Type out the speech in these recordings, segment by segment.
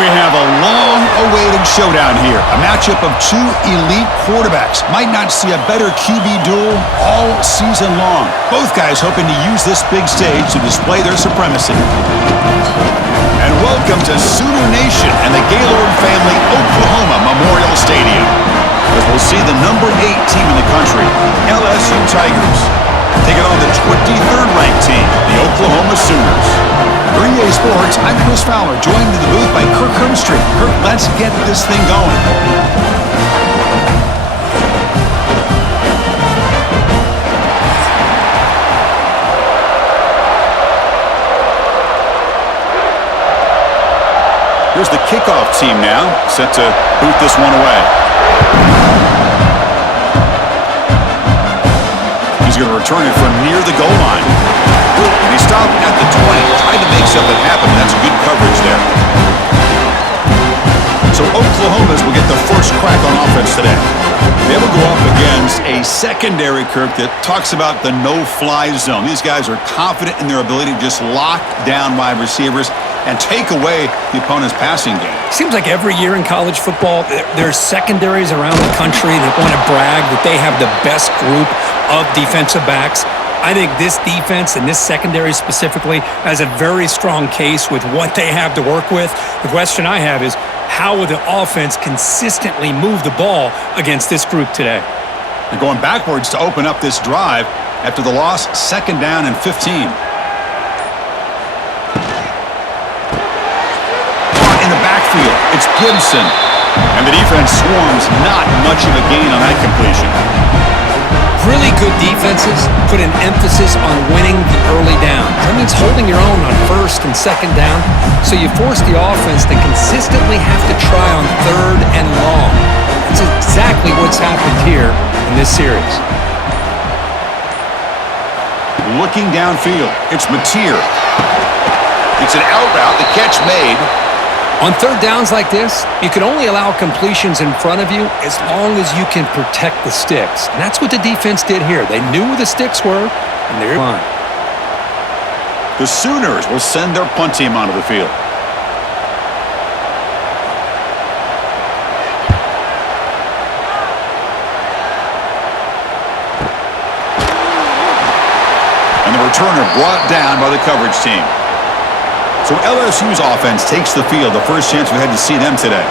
We have a long-awaited showdown here. A matchup of two elite quarterbacks. Might not see a better QB duel all season long. Both guys hoping to use this big stage to display their supremacy. And welcome to Sooner Nation and the Gaylord Family Oklahoma Memorial Stadium, as we'll see the number 8 team in the country, LSU Tigers, taking on the 23rd ranked team, the Oklahoma Sooners. For EA Sports, I'm Chris Fowler, joined in the booth by Kirk Hermstreet. Kirk, let's get this thing going. Here's the kickoff team now, set to boot this one away. He's going to return it from near the goal line. And he stopped at the 20, tried to make something happen. That's good coverage there. So Oklahoma's will get the first crack on offense today. They will go up against a secondary, Kirk, that talks about the no-fly zone. These guys are confident in their ability to just lock down wide receivers and take away the opponent's passing game. Seems like every year in college football, there's secondaries around the country that want to brag that they have the best group of defensive backs. I think this defense and this secondary specifically has a very strong case with what they have to work with. The question I have is, how will the offense consistently move the ball against this group today? They're going backwards to open up this drive after the loss, 2nd down and 15. In the backfield, it's Gibson. And the defense swarms, not much of a gain on that completion. Really good defenses put an emphasis on winning the early downs. That means holding your own on 1st and 2nd down, so you force the offense to consistently have to try on 3rd and long. That's exactly what's happened here in this series. Looking downfield, it's Mateer. It's an out route, the catch made. On 3rd downs like this, you can only allow completions in front of you as long as you can protect the sticks. And that's what the defense did here. They knew where the sticks were, and they're fine. The Sooners will send their punt team onto the field. And the returner brought down by the coverage team. So LSU's offense takes the field, the first chance we had to see them today.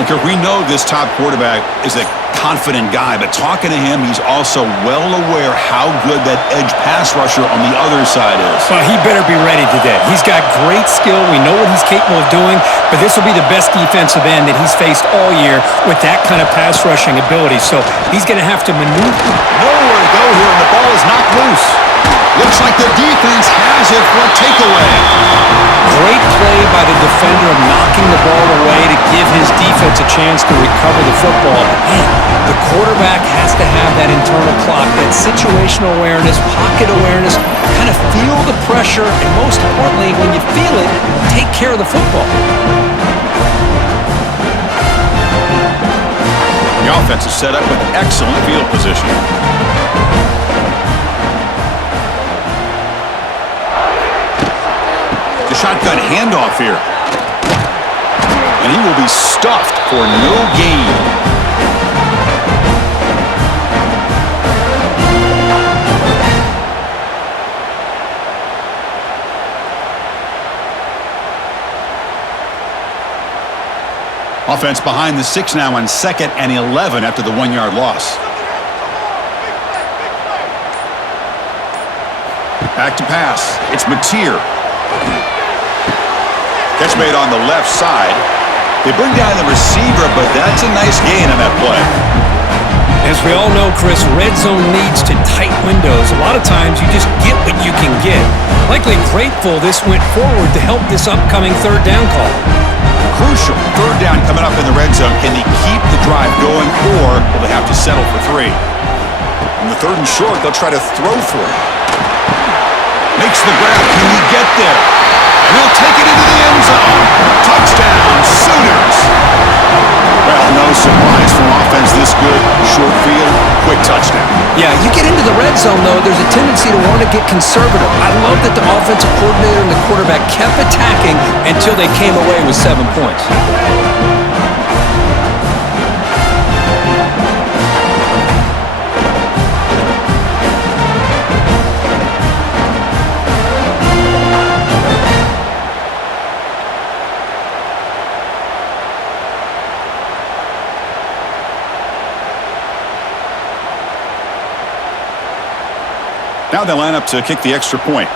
And Kirk, we know this top quarterback is a confident guy, but talking to him, he's also well aware how good that edge pass rusher on the other side is. Well, he better be ready today. He's got great skill. We know what he's capable of doing, but this will be the best defensive end that he's faced all year with that kind of pass rushing ability. So he's going to have to maneuver. Nowhere to go here, and the ball is knocked loose. Looks like the defense has it for a takeaway. Great play by the defender of knocking the ball away to give his defense a chance to recover the football. But man, the quarterback has to have that internal clock, that situational awareness, pocket awareness, kind of feel the pressure, and most importantly, when you feel it, take care of the football. The offense is set up with excellent field position. Shotgun handoff here. And he will be stuffed for no gain. Offense behind the 6 now on 2nd and 11 after the 1-yard loss. Back to pass. It's Mateer. Catch made on the left side. They bring down the receiver, but that's a nice gain on that play. As we all know, Chris, red zone leads to tight windows. A lot of times you just get what you can get. Likely grateful this went forward to help this upcoming 3rd down call. Crucial 3rd down coming up in the red zone. Can they keep the drive going, or will they have to settle for 3? On the 3rd and short, they'll try to throw for it. Makes the grab. Can he get there? And he'll take it into the end zone. Touchdown, Sooners. Well, no surprise from offense this good. Short field, quick touchdown. Yeah, you get into the red zone, though, there's a tendency to want to get conservative. I love that the offensive coordinator and the quarterback kept attacking until they came away with 7 points. Now they line up to kick the extra point.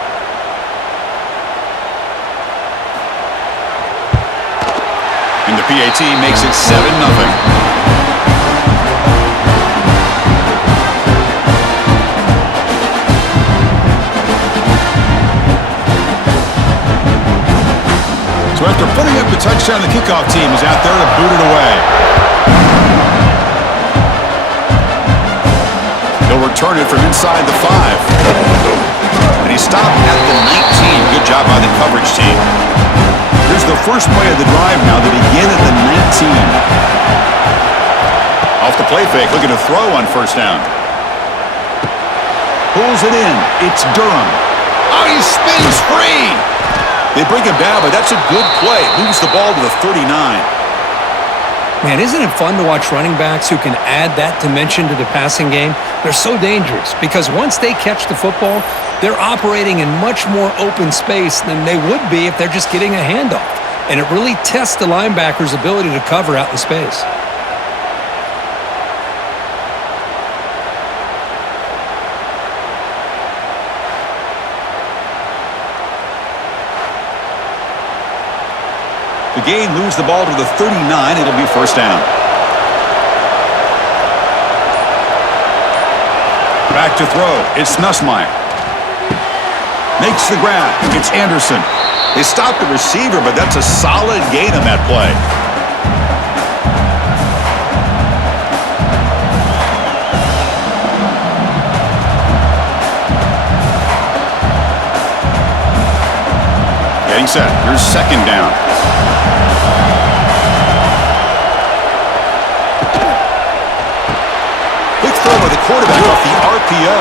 And the PAT makes it 7-0. So after putting up the touchdown, the kickoff team is out there to boot it away. He'll return it from inside the 5. And he stopped at the 19. Good job by the coverage team. Here's the first play of the drive now. They begin at the 19. Off the play fake, looking to throw on first down. Pulls it in. It's Durham. Oh, he spins free. They bring him down, but that's a good play. Moves the ball to the 39. Man, isn't it fun to watch running backs who can add that dimension to the passing game? They're so dangerous because once they catch the football, they're operating in much more open space than they would be if they're just getting a handoff. And it really tests the linebacker's ability to cover out in space. The gain moves the ball to the 39. It'll be first down. Back to throw. It's Nussmeier. Makes the grab. It's Anderson. They stopped the receiver, but that's a solid gain on that play. Getting set. Here's second down. Quick throw by the quarterback off the RPO.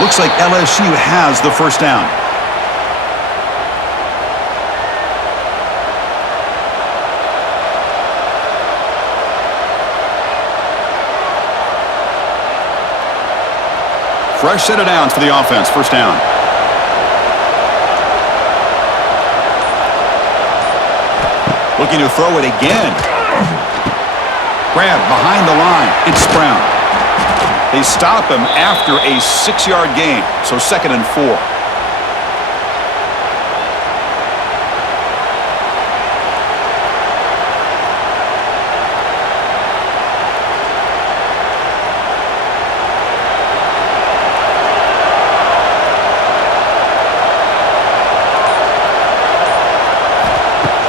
Looks like LSU has the first down. Fresh set of downs for the offense. First down. Looking to throw it again. Grab behind the line. It's Brown. They stop him after a 6-yard gain, so second and 4.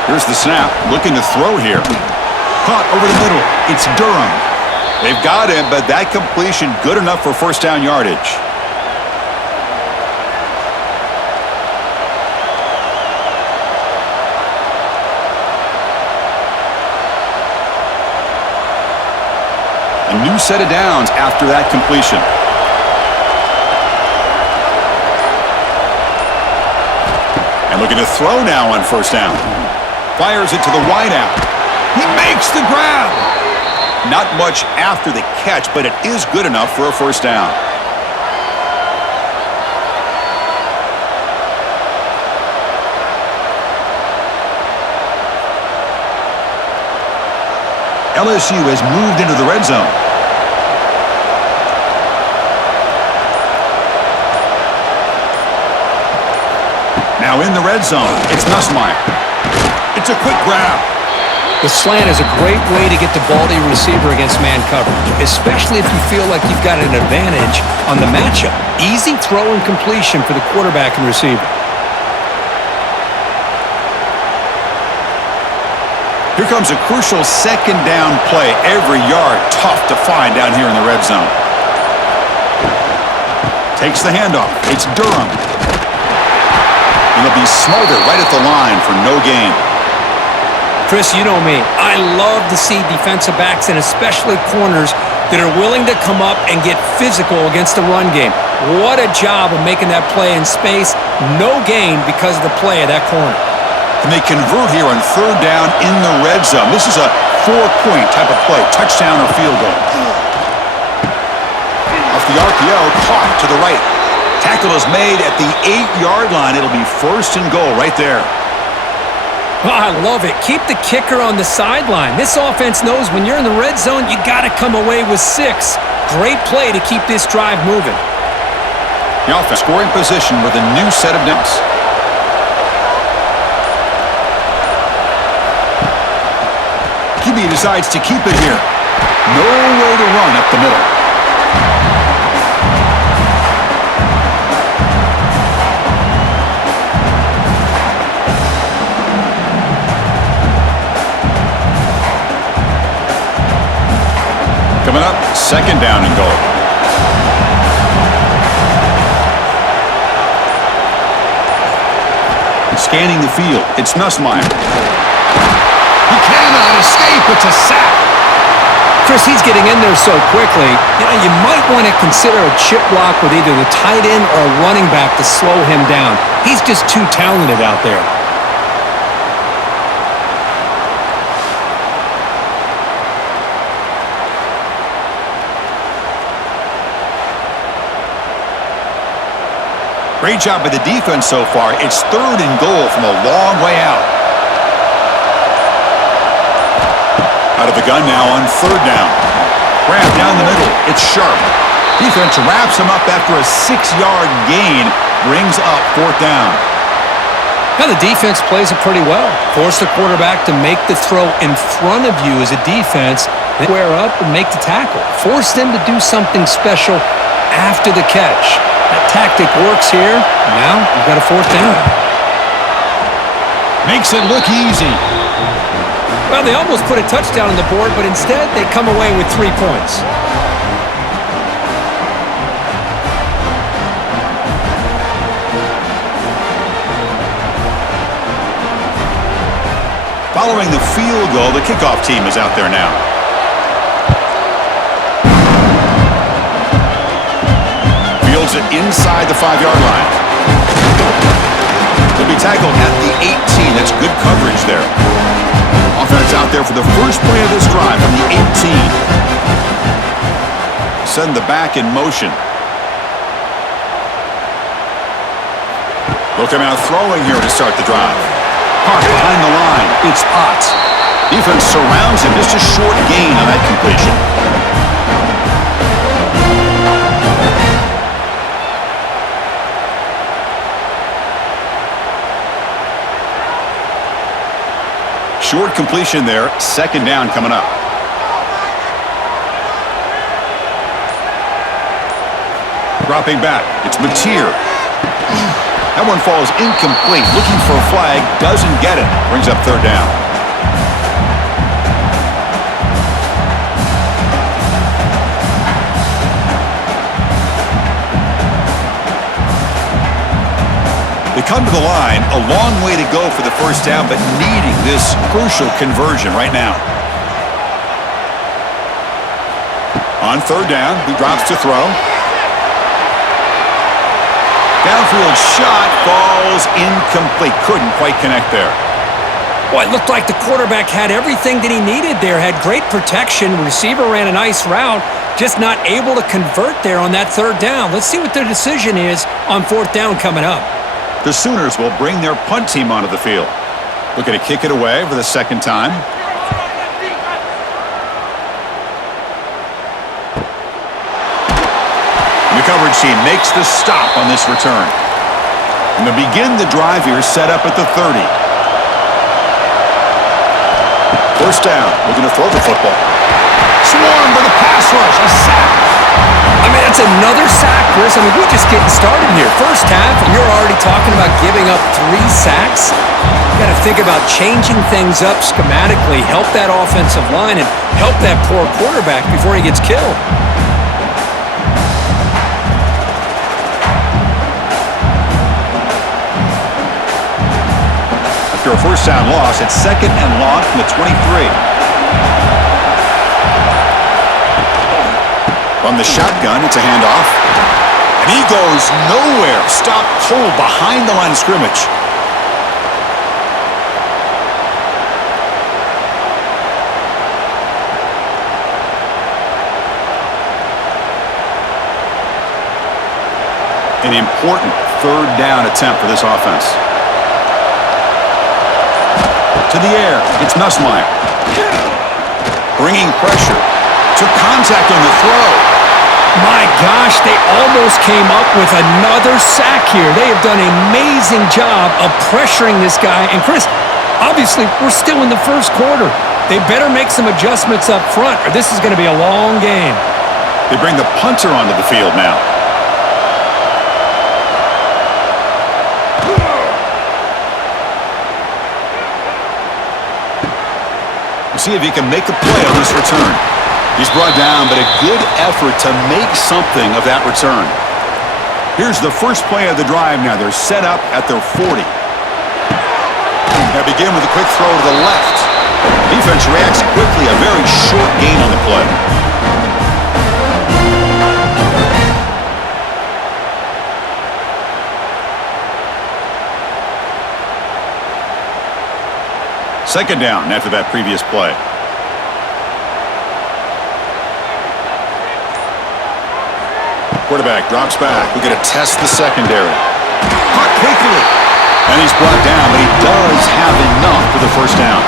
Here's the snap. Looking to throw here. Caught over the middle. It's Durham. They've got him, but that completion good enough for first down yardage. A new set of downs after that completion. And looking to throw now on first down. Fires it to the wideout. He makes the grab. Not much after the catch, but it is good enough for a first down. LSU has moved into the red zone. Now in the red zone, it's Nussmeier. It's a quick grab. The slant is a great way to get the ball to your receiver against man coverage, especially if you feel like you've got an advantage on the matchup. Easy throw and completion for the quarterback and receiver. Here comes a crucial second down play. Every yard tough to find down here in the red zone. Takes the handoff. It's Durham. And he'll be smothered right at the line for no gain. Chris, you know me. I love to see defensive backs and especially corners that are willing to come up and get physical against the run game. What a job of making that play in space. No gain because of the play of that corner. And they convert here on third down in the red zone. This is a 4-point type of play, touchdown or field goal. Off the RPO, caught to the right. Tackle is made at the 8-yard line. It'll be first and goal right there. Oh, I love it. Keep the kicker on the sideline. This offense knows when you're in the red zone, you got to come away with 6. Great play to keep this drive moving. The offense scoring position with a new set of downs. QB decides to keep it here. Nowhere to run up the middle. Coming up, second down and goal. Scanning the field, it's Nussmeier. He cannot escape, it's a sack. Chris, he's getting in there so quickly. You might want to consider a chip block with either the tight end or a running back to slow him down. He's just too talented out there. Great job by the defense so far. It's third and goal from a long way out. Out of the gun now on third down. Grab down the middle. It's sharp. Defense wraps him up after a 6-yard gain. Brings up fourth down. Now the defense plays it pretty well. Force the quarterback to make the throw in front of you as a defense. Then square up and make the tackle. Force them to do something special after the catch. That tactic works here. Now you've got a fourth down. Makes it look easy. Well, they almost put a touchdown on the board, but instead they come away with 3 points. Following the field goal, the kickoff team is out there now. Fields it inside the 5-yard line. He'll be tackled at the 18. That's good coverage there. Offense out there for the first play of this drive from the 18. Send the back in motion. They'll come out throwing here to start the drive. Park behind the line. It's Ott. Defense surrounds him. Just a short gain on that completion. Short completion there. Second down coming up. Dropping back. It's Mateer. That one falls incomplete. Looking for a flag. Doesn't get it. Brings up third down. They come to the line, a long way to go for the first down, but needing this crucial conversion right now. On third down, he drops to throw. Downfield shot falls incomplete. Couldn't quite connect there. Boy, it looked like the quarterback had everything that he needed there. Had great protection. Receiver ran a nice route. Just not able to convert there on that third down. Let's see what their decision is on fourth down coming up. The Sooners will bring their punt team onto the field. Looking to kick it away for the second time. The coverage team makes the stop on this return. And to begin the drive here, set up at the 30. First down, looking to throw the football. Swarmed by the pass rush, a sack. I mean, that's another sack, Chris. I mean, we're just getting started here. First half, and you're already talking about giving up 3 sacks. You got to think about changing things up schematically, help that offensive line, and help that poor quarterback before he gets killed. After a first down loss, it's second and long from the 23. From the shotgun, it's a handoff. And he goes nowhere. Stopped cold behind the line of scrimmage. An important third down attempt for this offense. To the air, it's Nussmeier. Bringing pressure. Took contact on the throw. My gosh, they almost came up with another sack here. They have done an amazing job of pressuring this guy. And Chris, obviously, we're still in the first quarter. They better make some adjustments up front, or this is going to be a long game. They bring the punter onto the field now. See if he can make a play on this return. He's brought down, but a good effort to make something of that return. Here's the first play of the drive now. They're set up at their 40. They begin with a quick throw to the left. Defense reacts quickly. A very short gain on the play. Second down after that previous play. Quarterback drops back. We're going to test the secondary. Caught quickly. And he's brought down, but he does have enough for the first down.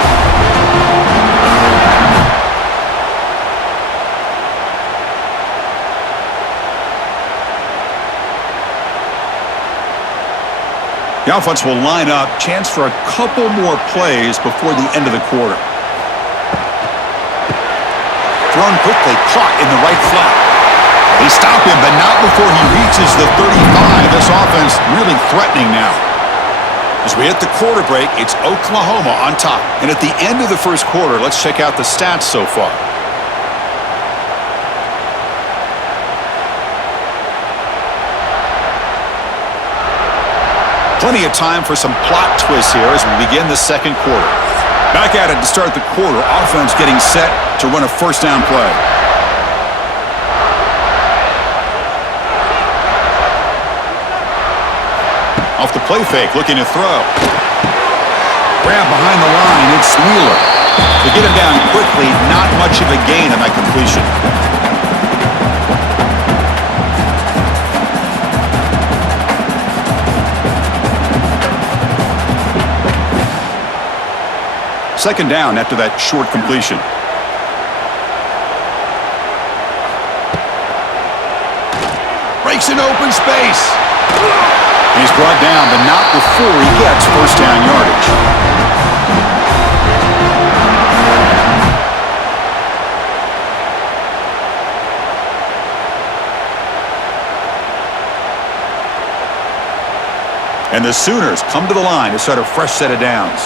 The offense will line up. Chance for a couple more plays before the end of the quarter. Thrown quickly. Caught in the right flat. They stop him, but not before he reaches the 35. This offense really threatening now. As we hit the quarter break, it's Oklahoma on top. And at the end of the first quarter, let's check out the stats so far. Plenty of time for some plot twists here as we begin the second quarter. Back at it to start the quarter. Offense getting set to run a first down play. Off the play fake, looking to throw. Grab behind the line, it's Wheeler. To get him down quickly, not much of a gain on that completion. Second down after that short completion. Breaks in open space. He's brought down, but not before he gets first down yardage. And the Sooners come to the line to start a fresh set of downs.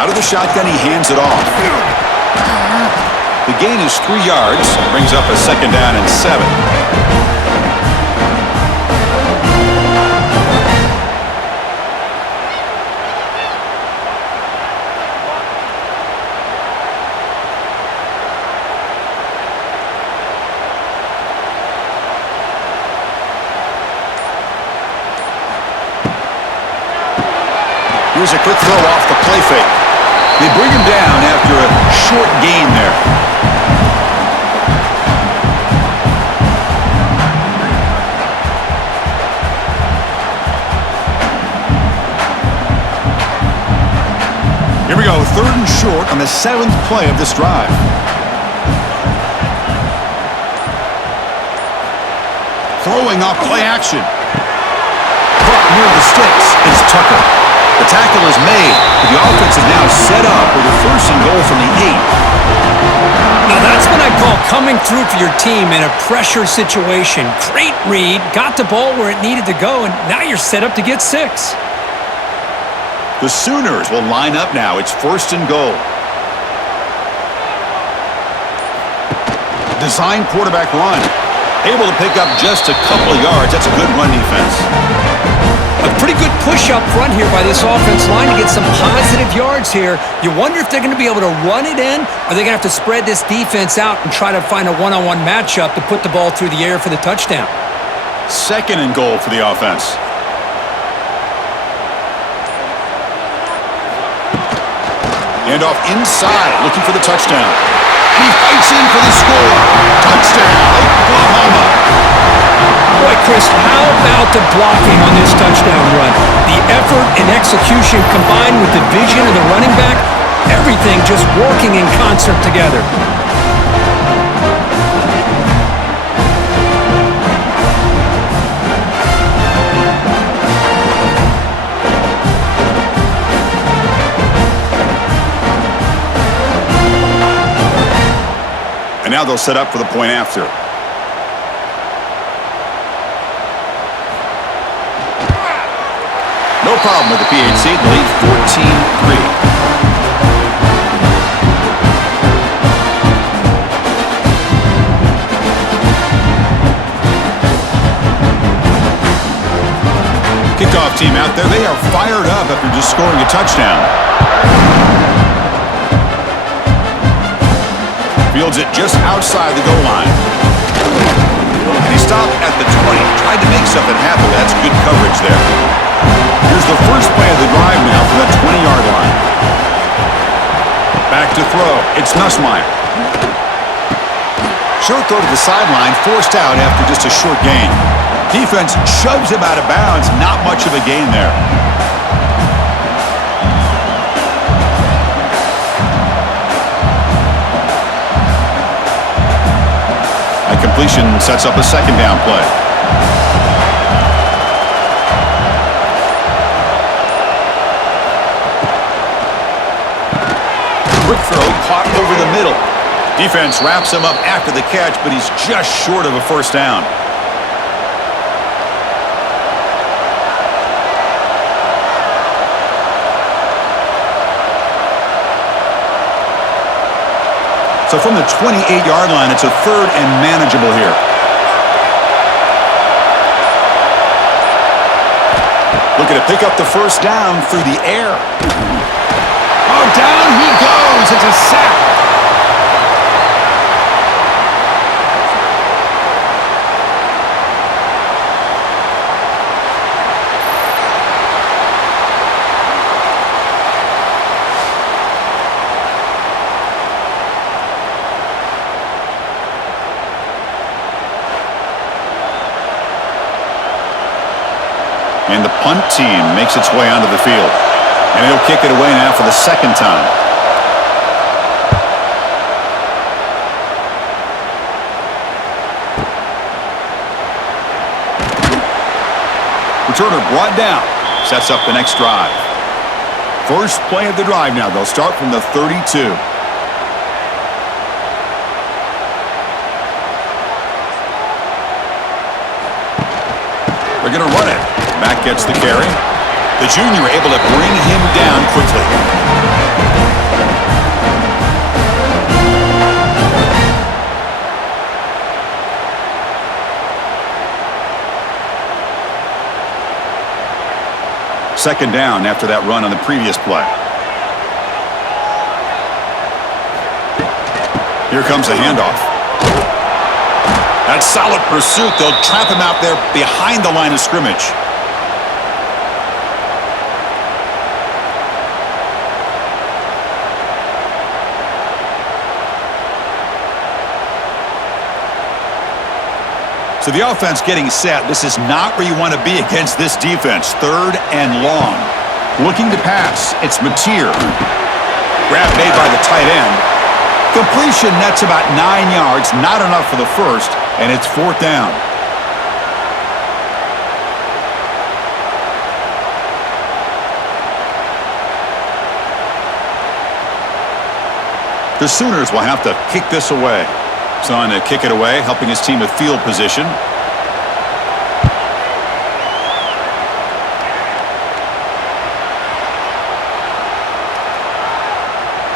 Out of the shotgun, he hands it off. The gain is 3 yards. Brings up a second down and 7. Here's a quick throw off the play fake. They bring him down after a short gain there. Here we go, third and short on the 7th play of this drive. Throwing off play action. Caught near the sticks is Tucker. The tackle is made, but the offense is now set up with a first and goal from the 8. Now that's what I call coming through for your team in a pressure situation. Great read, got the ball where it needed to go, and now you're set up to get 6. The Sooners will line up now. It's first and goal. Design quarterback run. Able to pick up just a couple of yards. That's a good run defense. A pretty good push up front here by this offense line to get some positive yards here. You wonder if they're going to be able to run it in, or they're going to have to spread this defense out and try to find a one-on-one matchup to put the ball through the air for the touchdown. 2nd and goal for the offense. Hand off inside, looking for the touchdown. He fights in for the score. Touchdown, Oklahoma. Boy, Chris, how about the blocking on this touchdown run? The effort and execution combined with the vision of the running back, everything just working in concert together. And now they'll set up for the point after. No problem with the PHC. The lead 14-3. Kickoff team out there. They are fired up after just scoring a touchdown. Fields it just outside the goal line. And he stopped at the 20. Tried to make something happen. That's good coverage there. Here's the first play of the drive now from the 20-yard line. Back to throw. It's Nussmeier. Short throw to the sideline, forced out after just a short gain. Defense shoves him out of bounds. Not much of a gain there. Completion sets up a 2nd down play. Quick throw caught over the middle. Defense wraps him up after the catch, but he's just short of a 1st down. So from the 28-yard line, it's a 3rd and manageable here. Looking to pick up the 1st down through the air. Oh, down he goes. It's a sack. And the punt team makes its way onto the field. And he'll kick it away now for the 2nd time. Returner brought down. Sets up the next drive. First play of the drive now. They'll start from the 32. They're going to run it. Back gets the carry. The junior able to bring him down quickly. Second down after that run on the previous play. Here comes the handoff. That's solid pursuit. They'll trap him out there behind the line of scrimmage. So the offense getting set. This is not where you want to be against this defense. 3rd and long. Looking to pass. It's Mateer. Grab made by the tight end. Completion nets about 9 yards. Not enough for the 1st, and it's 4th down. The Sooners will have to kick this away. He's on to kick it away, helping his team with field position.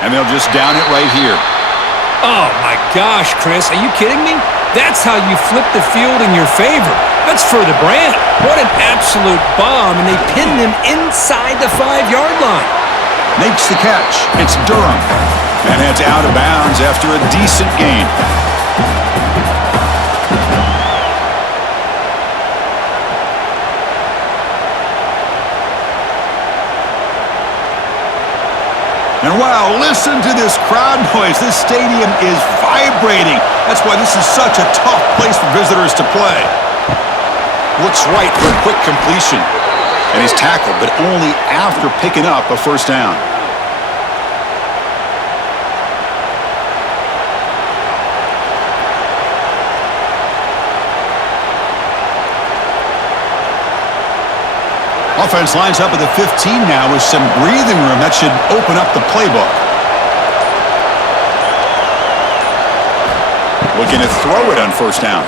And they'll just down it right here. Oh, my gosh, Chris. Are you kidding me? That's how you flip the field in your favor. That's for the brand. What an absolute bomb, and they pinned him inside the 5-yard line. Makes the catch. It's Durham. And heads out of bounds after a decent gain. And wow, listen to this crowd noise. This stadium is vibrating. That's why this is such a tough place for visitors to play. Looks right for a quick completion. And he's tackled, but only after picking up a first down. Offense lines up at the 15 now with some breathing room. That should open up the playbook. Looking to throw it on first down.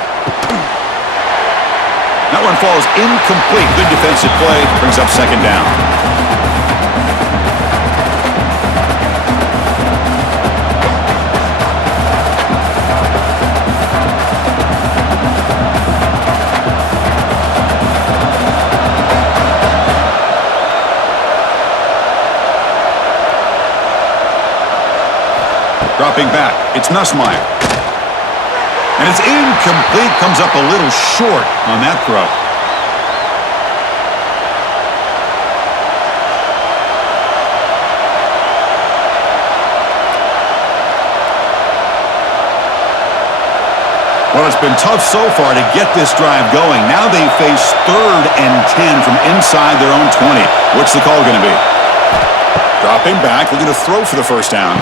That one falls incomplete. Good defensive play. Brings up second down. Dropping back, it's Nussmeier. And it's incomplete, comes up a little short on that throw. Well, it's been tough so far to get this drive going. Now they face 3rd and 10 from inside their own 20. What's the call going to be? Dropping back, looking to throw for the first down.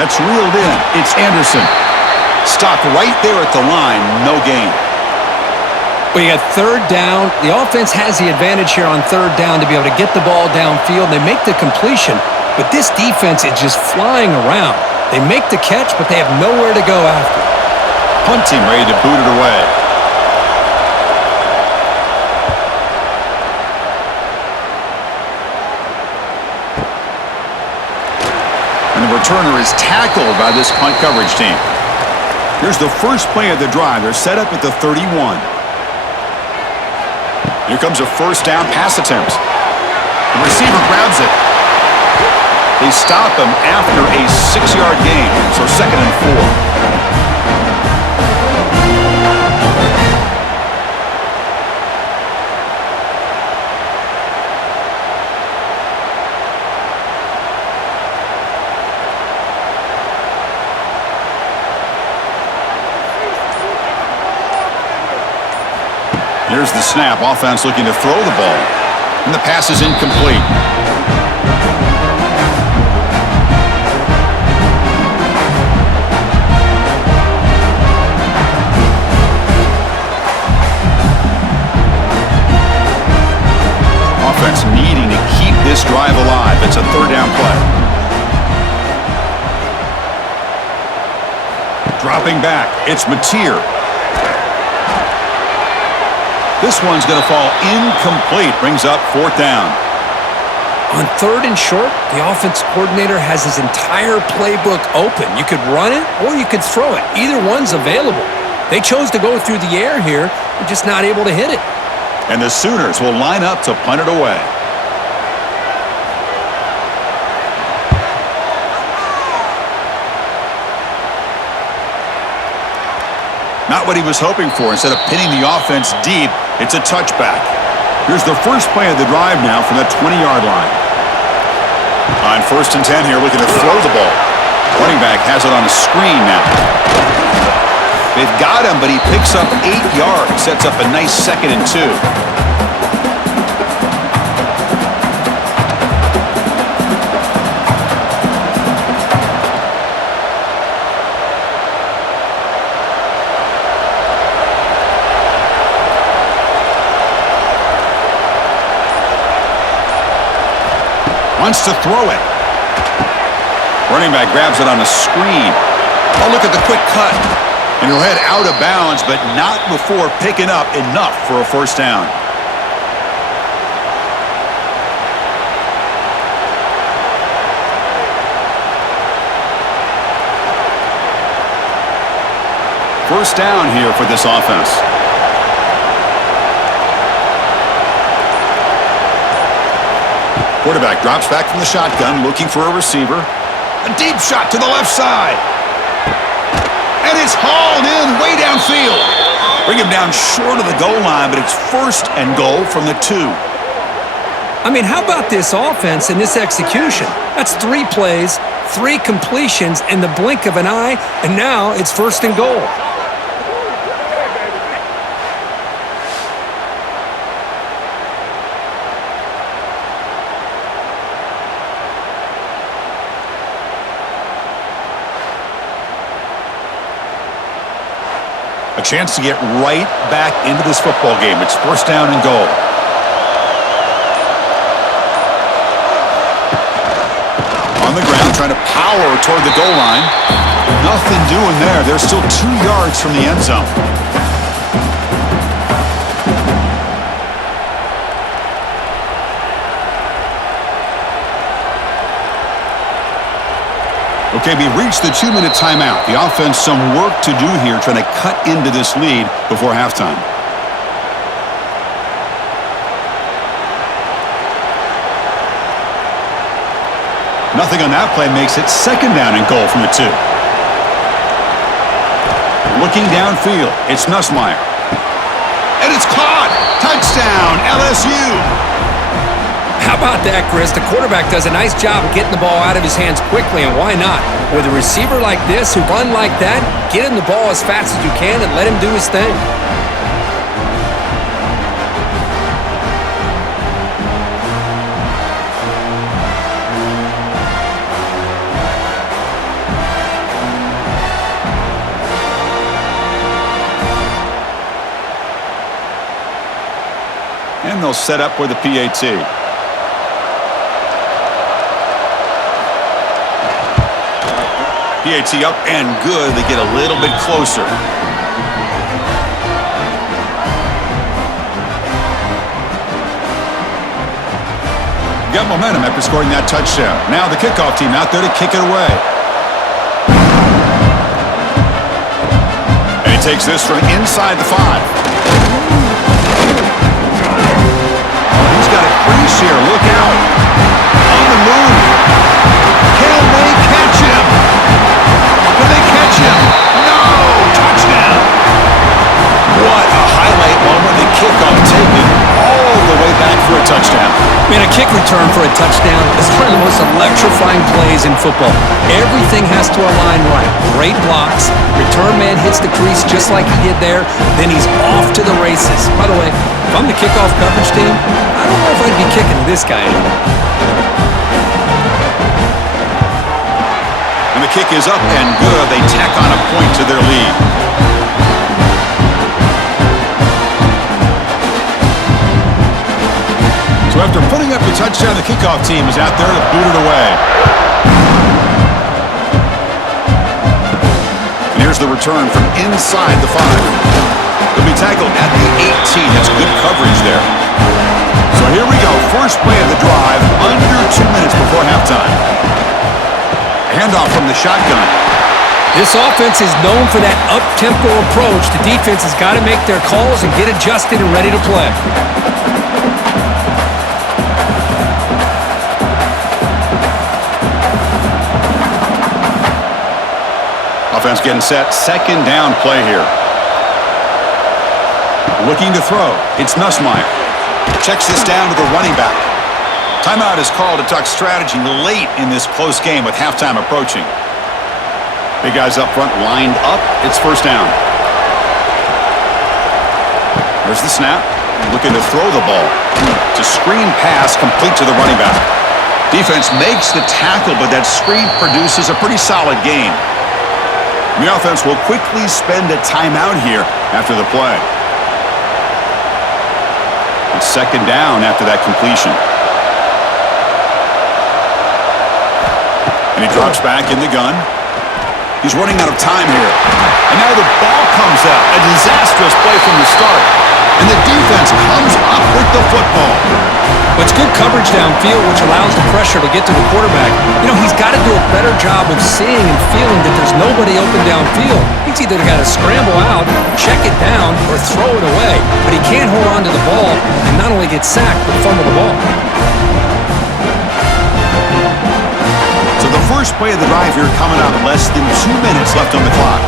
That's reeled in. It's Anderson. Stopped right there at the line. No gain. Well, you got 3rd down. The offense has the advantage here on 3rd down to be able to get the ball downfield. They make the completion, but this defense is just flying around. They make the catch, but they have nowhere to go after. Punt team ready to boot it away. And the returner is tackled by this punt coverage team. Here's the first play of the drive. They're set up at the 31. Here comes a first down pass attempt. The receiver grabs it. They stop him after a 6-yard gain, so 2nd and 4. Here's the snap. Offense looking to throw the ball. And the pass is incomplete. Offense needing to keep this drive alive. It's a 3rd down play. Dropping back. It's Mateer. This one's going to fall incomplete. Brings up 4th down. On 3rd and short, the offense coordinator has his entire playbook open. You could run it or you could throw it. Either one's available. They chose to go through the air here. They're just not able to hit it. And the Sooners will line up to punt it away. Not what he was hoping for. Instead of pinning the offense deep, it's a touchback. Here's the first play of the drive now from the 20-yard line. On 1st and 10 here, looking to throw the ball. Running back has it on a screen now. They've got him, but he picks up 8 yards. Sets up a nice 2nd and 2. Wants to throw it. Running back grabs it on a screen. Oh, look at the quick cut. And he'll head out of bounds, but not before picking up enough for a first down. First down here for this offense. Quarterback drops back from the shotgun, looking for a receiver. A deep shot to the left side. And it's hauled in way downfield. Bring him down short of the goal line, but it's first and goal from the 2. I mean, how about this offense and this execution? That's 3 plays, 3 completions in the blink of an eye, and now it's first and goal. A chance to get right back into this football game. It's first down and goal. On the ground, trying to power toward the goal line. Nothing doing there. They're still 2 yards from the end zone. Okay, we reached the 2-minute timeout. The offense some work to do here, trying to cut into this lead before halftime. Nothing on that play makes it second down and goal from the 2. Looking downfield, it's Nussmeier. And it's caught! Touchdown, LSU! How about that, Chris? The quarterback does a nice job of getting the ball out of his hands quickly, and why not? With a receiver like this who run like that, get him the ball as fast as you can and let him do his thing. And they'll set up with the PAT. PAT up and good. They get a little bit closer. Got momentum after scoring that touchdown. Now the kickoff team out there to kick it away. And he takes this from inside the 5. He's got a crease here. Look out. On the move. Can they catch him? Can they catch him? No! Touchdown! What a highlight moment. The kickoff taken all the way back for a touchdown. Man, a kick return for a touchdown is one of the most electrifying plays in football. Everything has to align right. Great blocks. Return man hits the crease just like he did there. Then he's off to the races. By the way, if I'm the kickoff coverage team, I don't know if I'd be kicking to this guy anymore. And the kick is up and good. They tack on a point to their lead. So after putting up the touchdown, the kickoff team is out there to boot it away. And here's the return from inside the 5. They'll be tackled at the 18. That's good coverage there. So here we go. First play of the drive, under 2 minutes before halftime. Handoff from the shotgun. This offense is known for that up-tempo approach. The defense has got to make their calls and get adjusted and ready to play. Offense getting set. Second down play here. Looking to throw. It's Nussmeier. Checks this down to the running back. Timeout is called to talk strategy late in this close game with halftime approaching. Big guys up front lined up. It's first down. There's the snap. Looking to throw the ball. It's a screen pass complete to the running back. Defense makes the tackle, but that screen produces a pretty solid gain. The offense will quickly spend a timeout here after the play. It's second down after that completion. And he drops back in the gun. He's running out of time here. And now the ball comes out. A disastrous play from the start. And the defense comes up with the football. But it's good coverage downfield, which allows the pressure to get to the quarterback. You know, he's got to do a better job of seeing and feeling that there's nobody open downfield. He's either got to scramble out, check it down, or throw it away. But he can't hold on to the ball and not only get sacked, but fumble the ball. So the first play of the drive here coming up, less than 2 minutes left on the clock.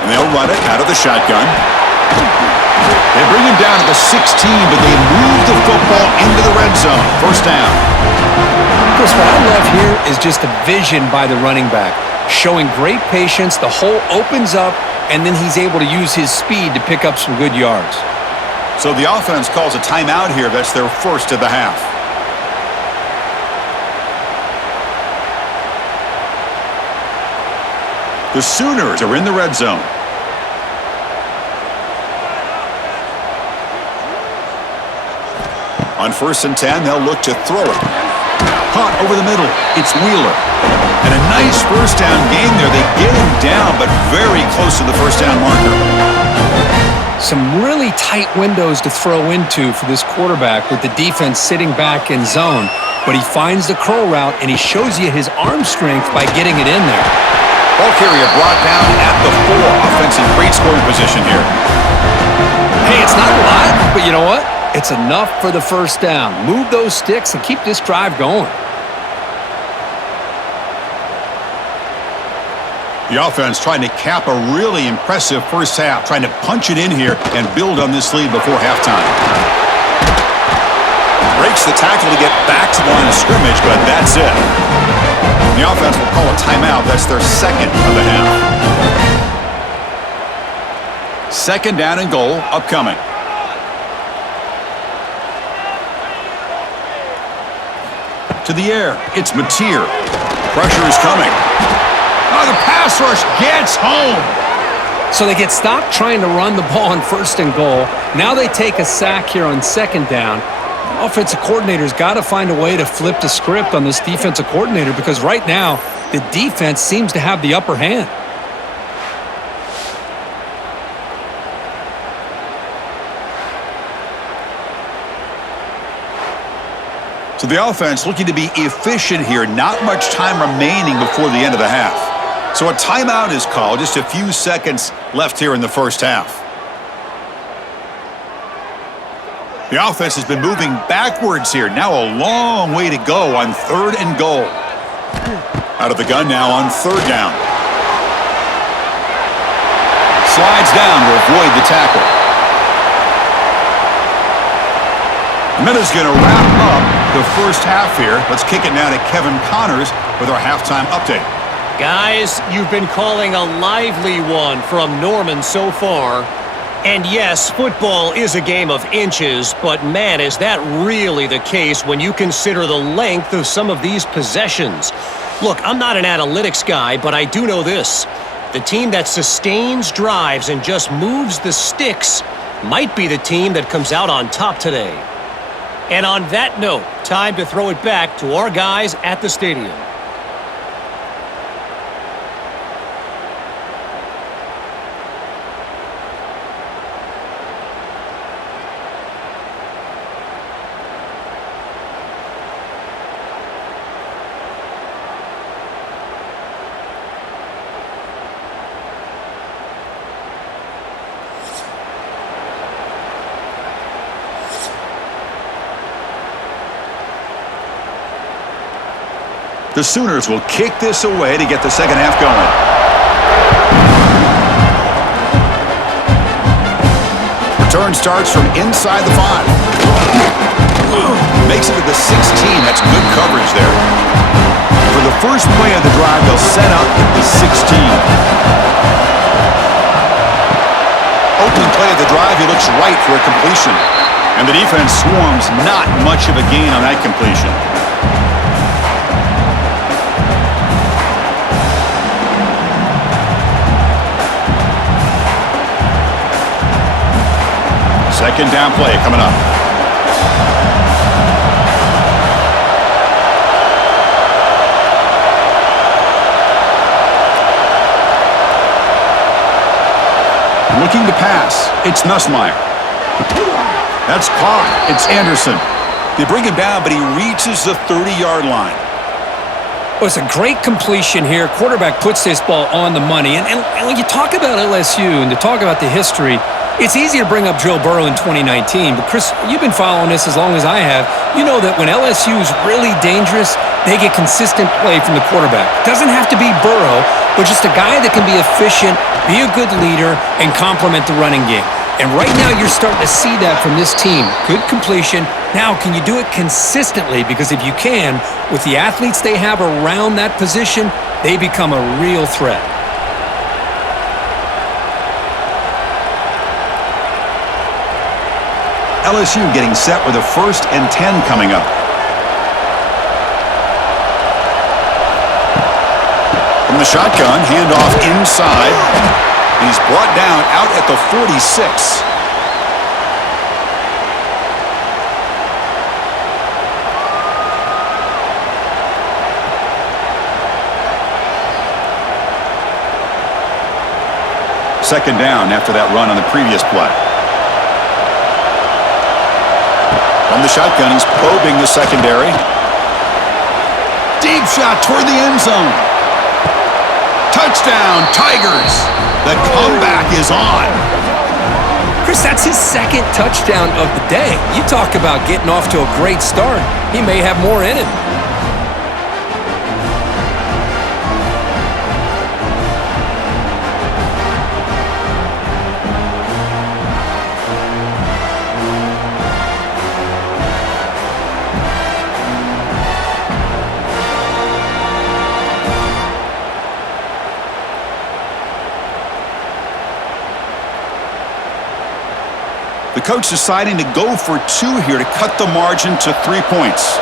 And they'll run it out of the shotgun. They bring him down to the 16, but they move the football into the red zone. First down. Chris, what I love here is just the vision by the running back. Showing great patience, the hole opens up, and then he's able to use his speed to pick up some good yards. So the offense calls a timeout here. That's their first of the half. The Sooners are in the red zone. On 1st and 10, they'll look to throw it. Caught over the middle. It's Wheeler. And a nice first down gain there. They get him down, but very close to the first down marker. Some really tight windows to throw into for this quarterback with the defense sitting back in zone. But he finds the curl route, and he shows you his arm strength by getting it in there. Ball carrier brought down at the 4. Offense in great scoring position here. Hey, it's not a lot, but you know what? It's enough for the first down. Move those sticks and keep this drive going. The offense trying to cap a really impressive first half, trying to punch it in here and build on this lead before halftime. Breaks the tackle to get back to the line of scrimmage, but that's it. The offense will call a timeout. That's their second of the half. Second down and goal upcoming. To the air, it's Mateer. Pressure is coming. Oh, the pass rush gets home. So they get stopped trying to run the ball on 1st and goal. Now they take a sack here on 2nd down. The offensive coordinator's got to find a way to flip the script on this defensive coordinator because right now the defense seems to have the upper hand. So the offense looking to be efficient here. Not much time remaining before the end of the half. So a timeout is called. Just a few seconds left here in the first half. The offense has been moving backwards here. Now a long way to go on 3rd and goal. Out of the gun now on 3rd down. Slides down to avoid the tackle. And that is going to wrap up the first half here. Let's kick it now to Kevin Connors with our halftime update. Guys, you've been calling a lively one from Norman so far. And yes, football is a game of inches, but man, is that really the case when you consider the length of some of these possessions. Look, I'm not an analytics guy, but I do know this. The team that sustains drives and just moves the sticks might be the team that comes out on top today. And on that note, time to throw it back to our guys at the stadium. The Sooners will kick this away to get the second half going. Return starts from inside the 5. Makes it to the 16. That's good coverage there. For the first play of the drive, they'll set up the 16. Opening play of the drive, he looks right for a completion. And the defense swarms, not much of a gain on that completion. Second down play coming up. Looking to pass. It's Nussmeier. That's caught. It's Anderson. They bring him down, but he reaches the 30-yard line. Well, it's a great completion here. Quarterback puts this ball on the money. And when you talk about LSU and to talk about the history, it's easy to bring up Joe Burrow in 2019. But, Chris, you've been following this as long as I have. You know that when LSU is really dangerous, they get consistent play from the quarterback. Doesn't have to be Burrow, but just a guy that can be efficient, be a good leader, and complement the running game. And right now you're starting to see that from this team. Good completion. Now, can you do it consistently? Because if you can, with the athletes they have around that position, they become a real threat. LSU getting set with a 1st and 10 coming up. From the shotgun, handoff inside. He's brought down out at the 46. Second down after that run on the previous play. From the shotgun, he's probing the secondary. Deep shot toward the end zone. Touchdown, Tigers. The comeback is on. Chris, that's his 2nd touchdown of the day. You talk about getting off to a great start. He may have more in it. The coach deciding to go for 2 here to cut the margin to 3 points.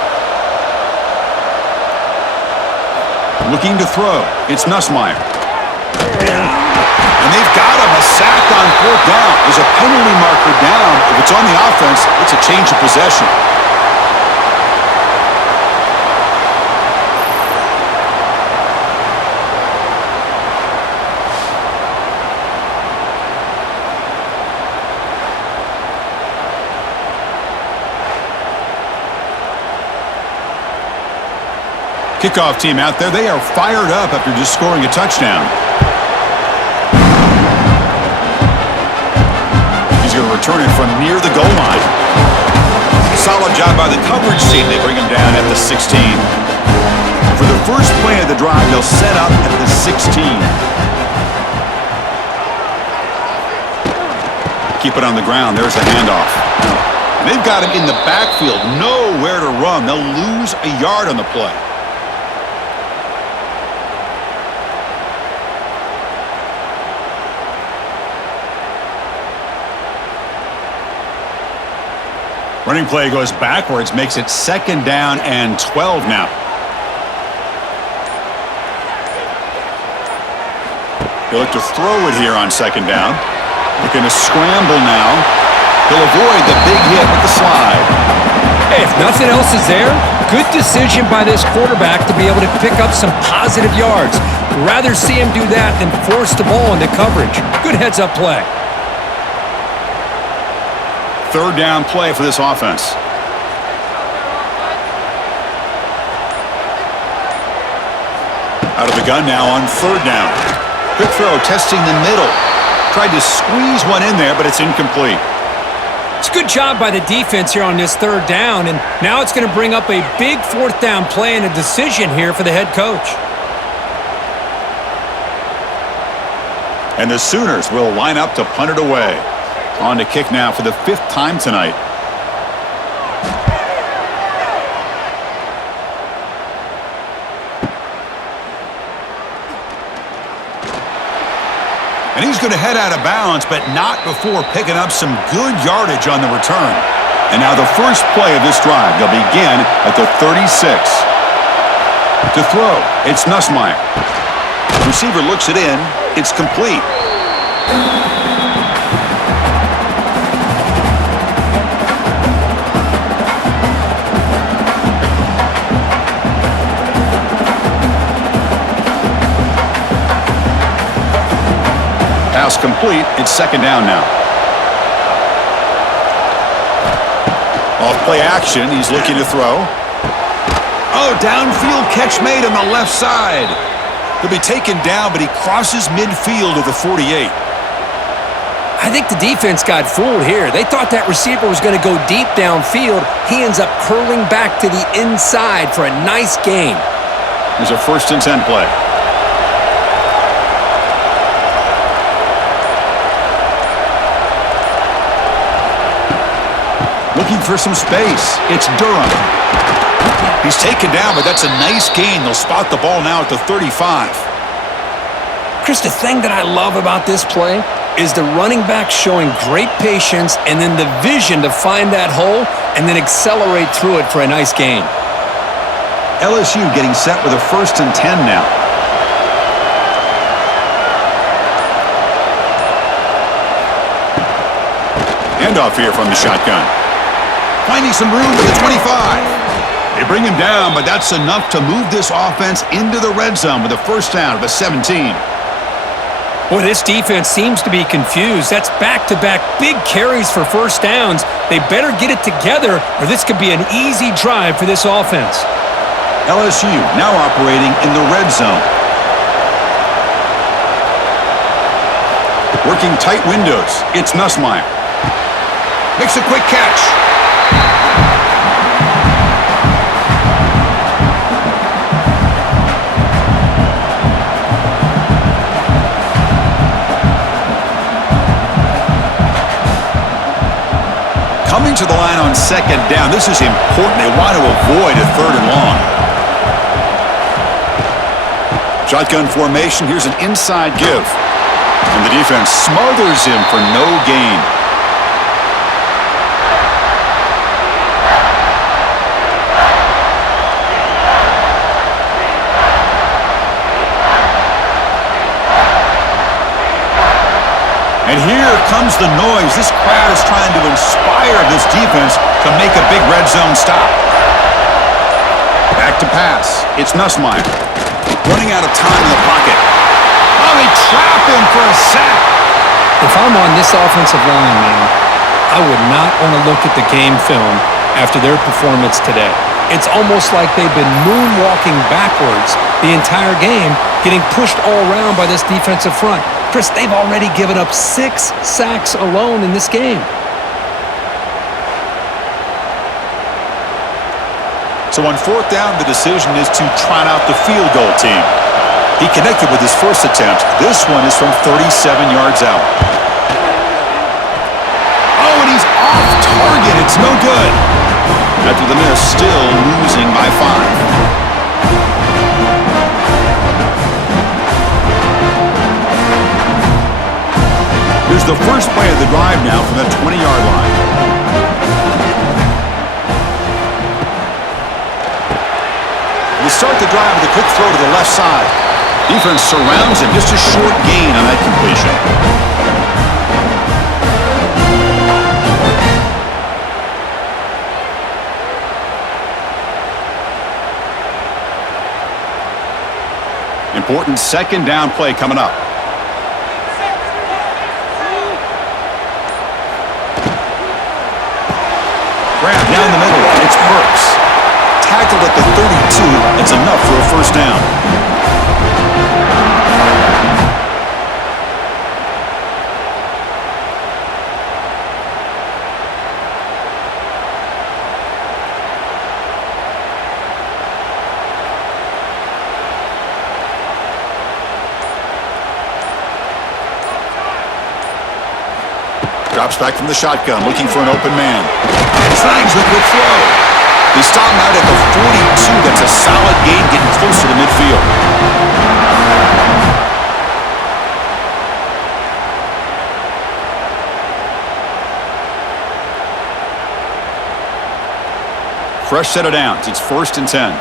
Looking to throw. It's Nussmeier. And they've got him. A sack on 4th down. There's a penalty marker down. If it's on the offense, it's a change of possession. Kickoff team out there, they are fired up after just scoring a touchdown. He's going to return it from near the goal line. Solid job by the coverage team. They bring him down at the 16. For the first play of the drive, they'll set up at the 16. Keep it on the ground. There's a handoff. And they've got him in the backfield. Nowhere to run. They'll lose a yard on the play. Running play goes backwards, makes it 2nd down and 12 now. He'll look to throw it here on 2nd down. Looking to scramble now. He'll avoid the big hit with the slide. Hey, if nothing else is there, good decision by this quarterback to be able to pick up some positive yards. Rather see him do that than force the ball into coverage. Good heads-up play. 3rd down play for this offense. Out of the gun now on 3rd down. Quick throw, testing the middle. Tried to squeeze one in there, but it's incomplete. It's a good job by the defense here on this 3rd down, and now it's going to bring up a big 4th down play and a decision here for the head coach. And the Sooners will line up to punt it away. On to kick now for the 5th time tonight. And he's going to head out of bounds, but not before picking up some good yardage on the return. And now the first play of this drive. They'll begin at the 36. To throw, it's Nussmeier. Receiver looks it in. It's complete. pass complete. It's second down now. Off play action. He's looking to throw. Oh, downfield catch made on the left side. He'll be taken down, but he crosses midfield to the 48. I think the defense got fooled here. They thought that receiver was going to go deep downfield. He ends up curling back to the inside for a nice gain. There's a 1st and 10 play. Looking for some space. It's Durham. He's taken down, but that's a nice gain. They'll spot the ball now at the 35. Chris, the thing that I love about this play is the running back showing great patience and then the vision to find that hole and then accelerate through it for a nice gain. LSU getting set with a 1st and 10 now. Handoff here from the shotgun. Finding some room to the 25. They bring him down, but that's enough to move this offense into the red zone with a 1st down of the 17. Boy, this defense seems to be confused. That's back-to-back big carries for 1st downs. They better get it together, or this could be an easy drive for this offense. LSU now operating in the red zone. Working tight windows. It's Nussmeier. Makes a quick catch. Coming to the line on 2nd down. This is important. They want to avoid a 3rd and long. Shotgun formation. Here's an inside give. And the defense smothers him for no gain. And here comes the noise. This crowd is trying to inspire this defense to make a big red zone stop. Back to pass. It's Nussmeier. Running out of time in the pocket. Oh, they trap him for a sack. If I'm on this offensive line, man, I would not want to look at the game film after their performance today. It's almost like they've been moonwalking backwards the entire game, getting pushed all around by this defensive front. Chris, they've already given up 6 sacks alone in this game. So on 4th down, the decision is to trot out the field goal team. He connected with his first attempt. This one is from 37 yards out. Oh, and he's off target. It's no good. After the miss, still losing by 5. Here's the first play of the drive now from the 20-yard line. They start the drive with a quick throw to the left side. Defense surrounds him. Just a short gain on that completion. Important 2nd down play coming up. Grab down the middle. It's Burks. Tackled at the 32. It's enough for a 1st down. Drops back from the shotgun, looking for an open man. Slangs the quick throw. They stop him out at the 42. That's a solid gain, getting closer to midfield. Fresh set of downs. It's 1st and 10.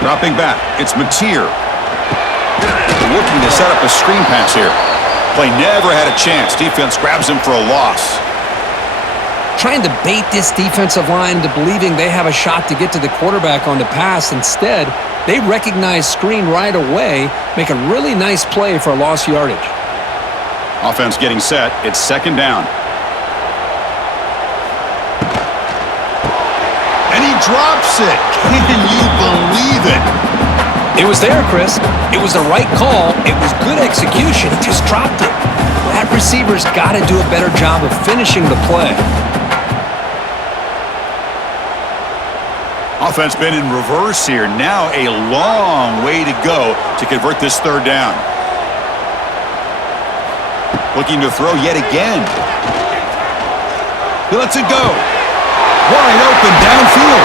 Dropping back. It's Mateer. Looking to set up a screen pass here. Play never had a chance. Defense grabs him for a loss. Trying to bait this defensive line into believing they have a shot to get to the quarterback on the pass. Instead, they recognize screen right away, make a really nice play for a lost yardage. Offense getting set. It's second down. And he drops it. Can you believe it? It was there, Chris. It was the right call. It was good execution. He just dropped it. That receiver's got to do a better job of finishing the play. Offense been in reverse here. Now a long way to go to convert this third down. Looking to throw yet again. He lets it go. Wide open downfield.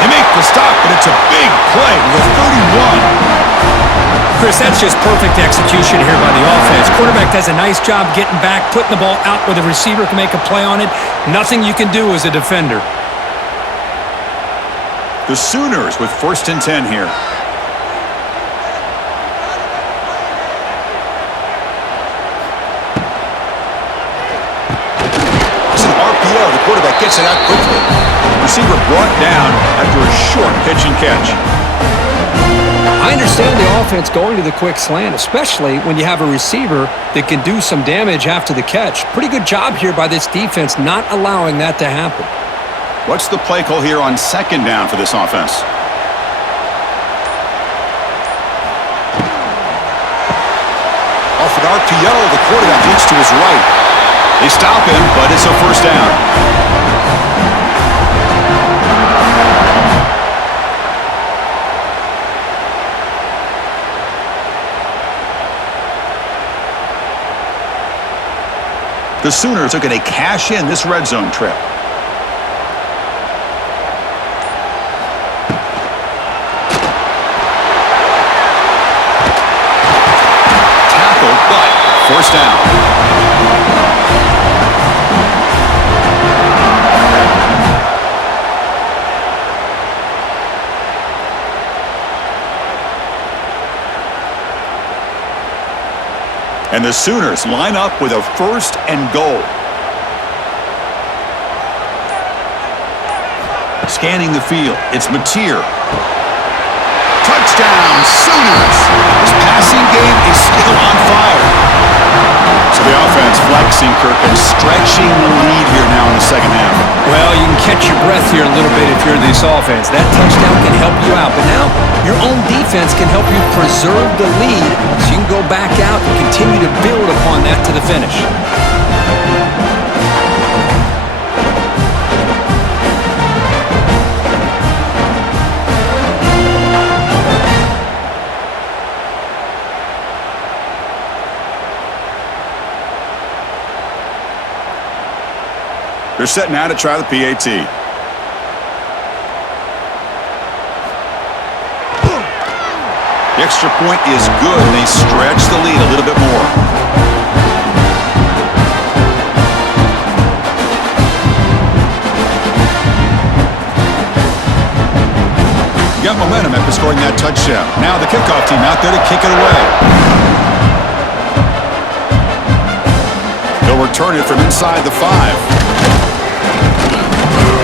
They make the stop, but it's a big play with 31. Chris, that's just perfect execution here by the offense. Quarterback does a nice job getting back, putting the ball out where the receiver can make a play on it. Nothing you can do as a defender. The Sooners with 1st and 10 here. It's an RPO. The quarterback gets it out quickly. Receiver brought down after a short pitch and catch. I understand the offense going to the quick slant, especially when you have a receiver that can do some damage after the catch. Pretty good job here by this defense not allowing that to happen. What's the play call here on second down for this offense? Off an RPO, the quarterback looks to his right. They stop him, but it's a first down. The Sooners are going to cash in this red zone trip. Tackled, but first down. And the Sooners line up with a 1st and goal. Scanning the field, it's Mateer. Touchdown, Sooners! This passing game is still on fire. So the offense flexing, Kirk, and stretching the lead here now in the second half. Well, you can catch your breath here a little bit if you're this offense. That touchdown can help you out, but now your own defense can help you preserve the lead so you can go back out and continue to build upon that to the finish. They're setting out to try the PAT. The extra point is good, and they stretch the lead a little bit more. Got momentum after scoring that touchdown. Now the kickoff team out there to kick it away. They'll return it from inside the 5.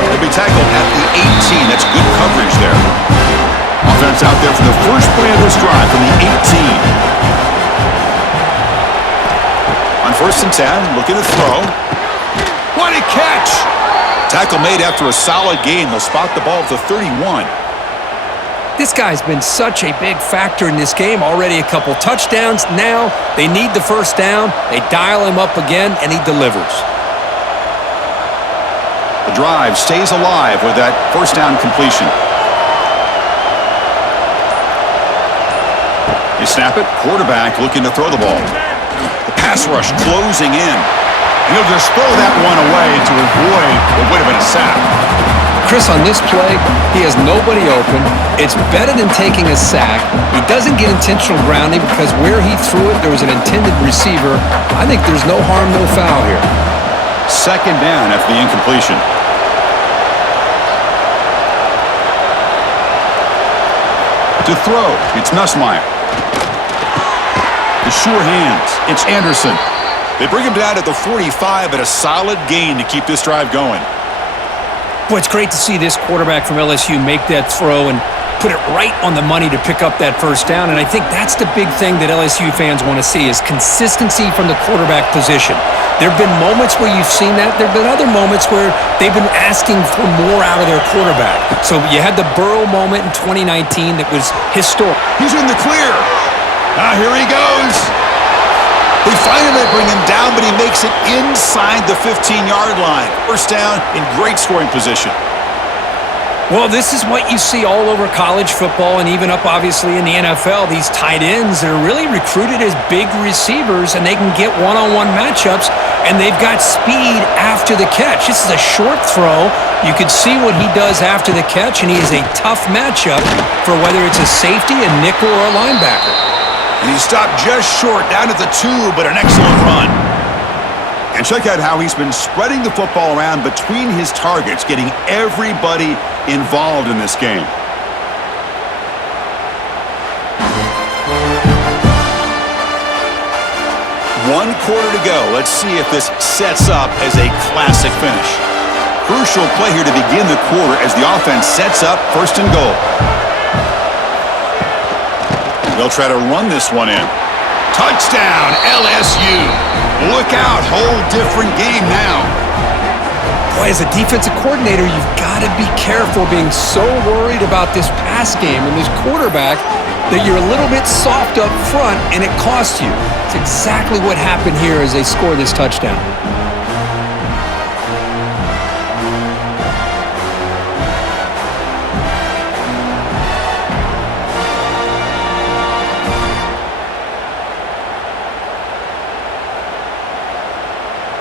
They'll be tackled at the 18. That's good coverage there. Offense out there for the first play of this drive from the 18. On 1st and 10, looking to throw. What a catch! Tackle made after a solid gain. They'll spot the ball at the 31. This guy's been such a big factor in this game. Already a couple touchdowns. Now they need the first down. They dial him up again, and he delivers. The drive stays alive with that first down completion. They snap it. Quarterback looking to throw the ball. The pass rush closing in. He'll just throw that one away to avoid what would have been a sack. Chris, on this play, he has nobody open. It's better than taking a sack. He doesn't get intentional grounding because where he threw it, there was an intended receiver. I think there's no harm, no foul here. Second down after the incompletion. To throw, it's Nussmeier. The sure hands, it's Anderson. They bring him down at the 45, but a solid gain to keep this drive going. Boy, it's great to see this quarterback from LSU make that throw, and put it right on the money to pick up that first down, and I think that's the big thing that LSU fans want to see is consistency from the quarterback position. There have been moments where you've seen that. There have been other moments where they've been asking for more out of their quarterback. So you had the Burrow moment in 2019 that was historic. He's in the clear. Here he goes. They finally bring him down, but he makes it inside the 15-yard line. First down in great scoring position. Well, this is what you see all over college football and even up, obviously, in the NFL. These tight ends that are really recruited as big receivers, and they can get one-on-one matchups, and they've got speed after the catch. This is a short throw. You can see what he does after the catch, and he is a tough matchup for whether it's a safety, a nickel, or a linebacker. And he stopped just short, down at the 2, but an excellent run. And check out how he's been spreading the football around between his targets, getting everybody involved in this game. One quarter to go. Let's see if this sets up as a classic finish. Crucial play here to begin the quarter as the offense sets up first and goal. They'll try to run this one in. Touchdown, LSU. Look out, whole different game now. Boy, as a defensive coordinator, you've got to be careful being so worried about this pass game and this quarterback that you're a little bit soft up front and it costs you. It's exactly what happened here as they score this touchdown.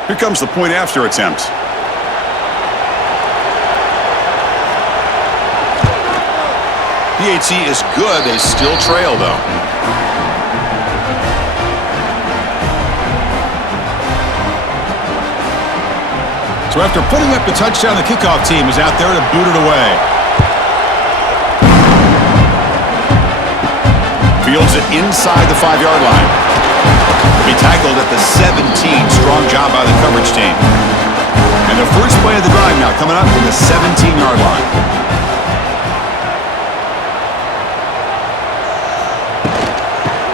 Here comes the point after attempt. PAT is good. They still trail, though. So after putting up the touchdown, the kickoff team is out there to boot it away. Fields it inside the 5-yard line. Be tackled at the 17. Strong job by the coverage team. And the first play of the drive now coming up from the 17-yard line.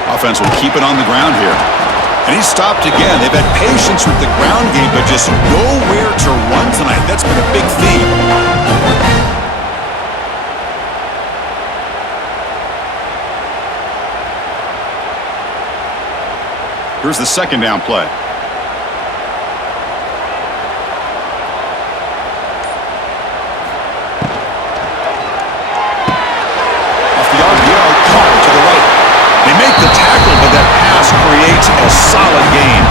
Offense will keep it on the ground here. And he's stopped again. They've had patience with the ground game, but just nowhere to run tonight. That's been a big theme. Here's the second down play. Off the RPO, caught to the right. They make the tackle, but that pass creates a solid gain.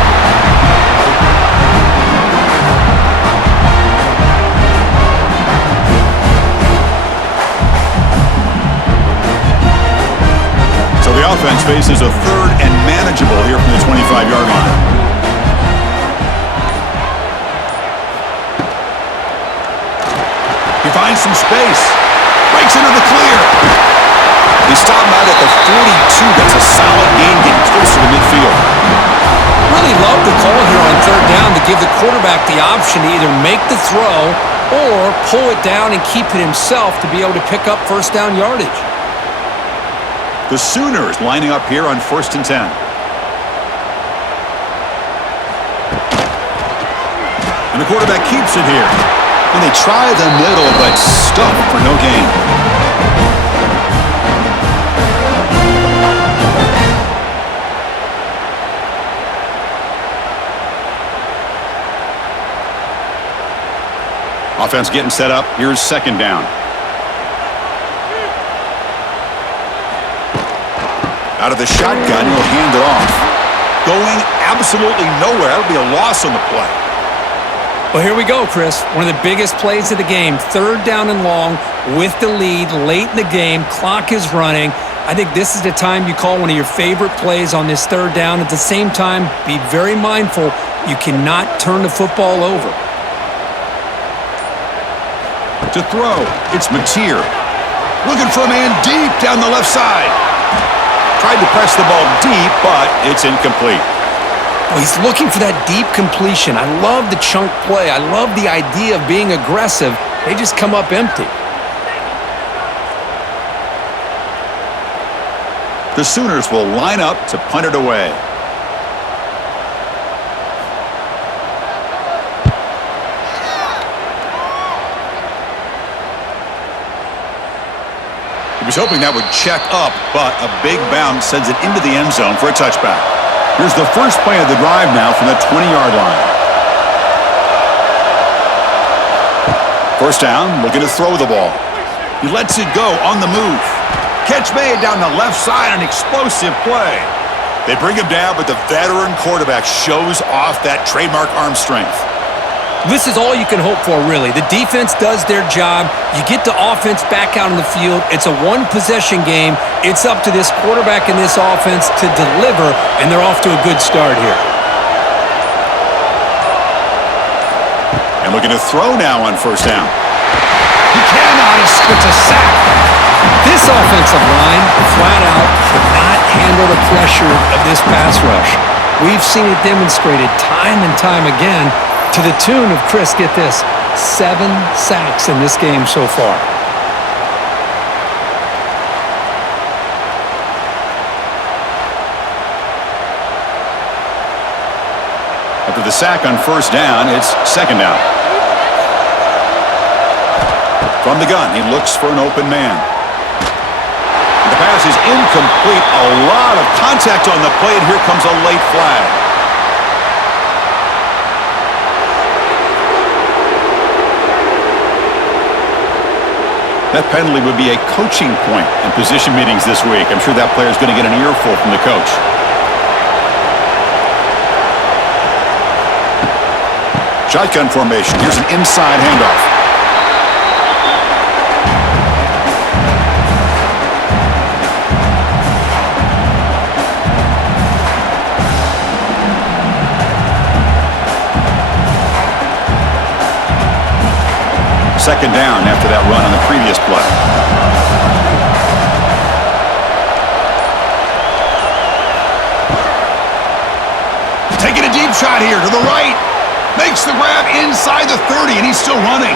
So the offense faces a third and manageable here from the 25-yard line. He finds some space. Breaks into the clear. They stop him out at the 42. That's a solid gain getting closer to midfield. Really love the call here on third down to give the quarterback the option to either make the throw or pull it down and keep it himself to be able to pick up first down yardage. The Sooners lining up here on 1st and 10. And the quarterback keeps it here. And they try the middle, but stuck for no gain. Offense getting set up. Here's second down. Out of the shotgun, he'll hand it off. Going absolutely nowhere. That'll be a loss on the play. Well, here we go, Chris. One of the biggest plays of the game. Third down and long with the lead late in the game. Clock is running. I think this is the time you call one of your favorite plays on this third down. At the same time, be very mindful. You cannot turn the football over. To throw, it's Mateer. Looking for a man deep down the left side. Tried to press the ball deep, but it's incomplete. Well, he's looking for that deep completion. I love the chunk play. I love the idea of being aggressive. They just come up empty. The Sooners will line up to punt it away. He was hoping that would check up, but a big bounce sends it into the end zone for a touchback. Here's the first play of the drive now from the 20-yard line. First down, looking to throw the ball. He lets it go on the move. Catch made down the left side, an explosive play. They bring him down, but the veteran quarterback shows off that trademark arm strength. This is all you can hope for, really. The defense does their job. You get the offense back out on the field. It's a one-possession game. It's up to this quarterback and this offense to deliver, and they're off to a good start here. And looking to throw now on first down. He cannot. It's a sack. This offensive line, flat out, cannot handle the pressure of this pass rush. We've seen it demonstrated time and time again, to the tune of, Chris, get this, 7 sacks in this game so far. After the sack on first down, it's second down. From the gun, he looks for an open man. The pass is incomplete. A lot of contact on the play, and here comes a late flag. That penalty would be a coaching point in position meetings this week. I'm sure that player is going to get an earful from the coach. Shotgun formation. Here's an inside handoff. Second down after that run on the previous play. Taking a deep shot here to the right. Makes the grab inside the 30, and he's still running.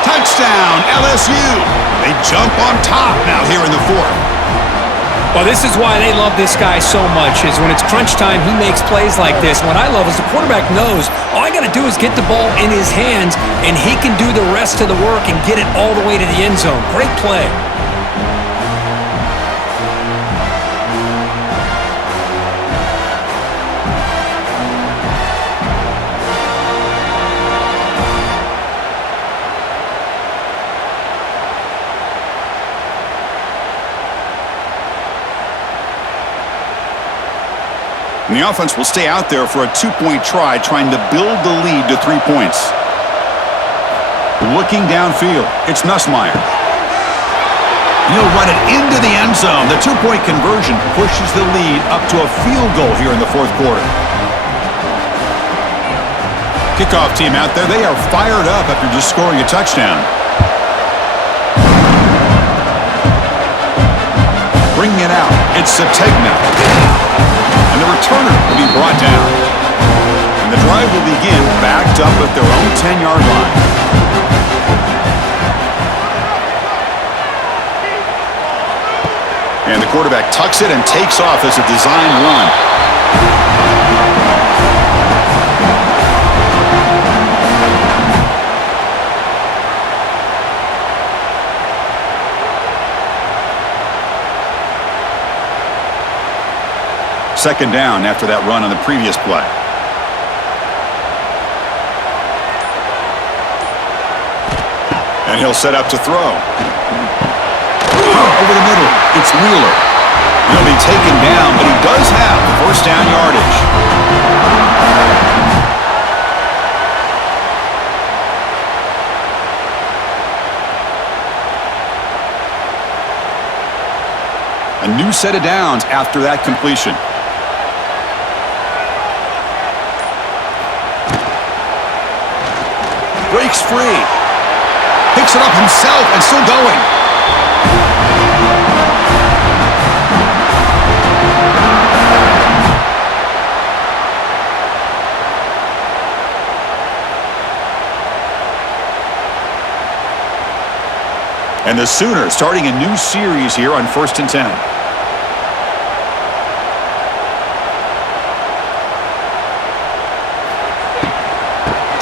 Touchdown, LSU. They jump on top now here in the fourth. Well, this is why they love this guy so much, is when it's crunch time, he makes plays like this. What I love is the quarterback knows all I got to do is get the ball in his hands, and he can do the rest of the work and get it all the way to the end zone. Great play. And the offense will stay out there for a 2-point try, trying to build the lead to 3 points. Looking downfield, it's Nussmeier. He'll run it into the end zone. The 2-point conversion pushes the lead up to a field goal here in the fourth quarter. Kickoff team out there, they are fired up after just scoring a touchdown. Bringing it out, it's Sategna. And the returner will be brought down. And the drive will begin backed up at their own 10-yard line. And the quarterback tucks it and takes off as a design run. Second down after that run on the previous play. And he'll set up to throw. Over the middle, it's Wheeler. He'll be taken down, but he does have the first down yardage. A new set of downs after that completion. Breaks free. Picks it up himself and still going. And the Sooners starting a new series here on 1st and 10.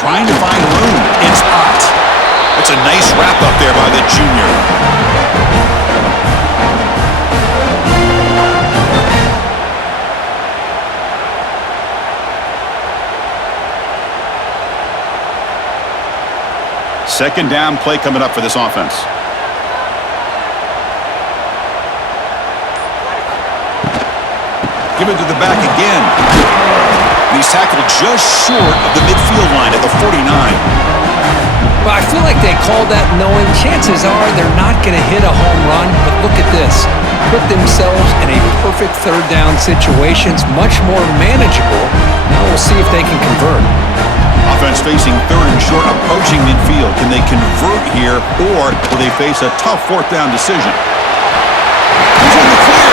trying to find room. It's Ott. That's a nice wrap-up there by the junior. Second down play coming up for this offense. Give it to the back again. And he's tackled just short of the midfield line at the 49. Well, I feel like they called that knowing chances are they're not going to hit a home run, but look at this. Put themselves in a perfect third down situation. It's much more manageable. Now we'll see if they can convert. Offense facing third and short, approaching midfield. Can they convert here, or will they face a tough fourth down decision? He's in the clear.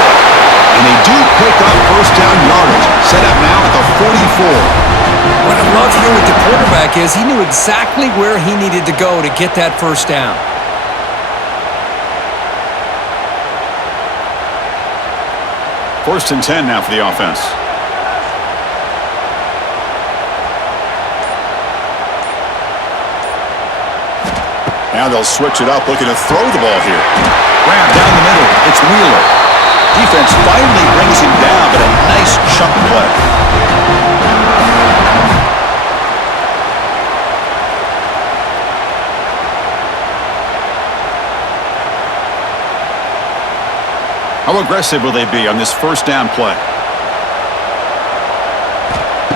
And they do pick up first down yardage. Set up now at the 44. What I love here with the quarterback is he knew exactly where he needed to go to get that first down. First and 10 now for the offense. Now they'll switch it up, looking to throw the ball here. Grab down the middle. It's Wheeler. Defense finally brings him down, but a nice chunk play. How aggressive will they be on this first down play?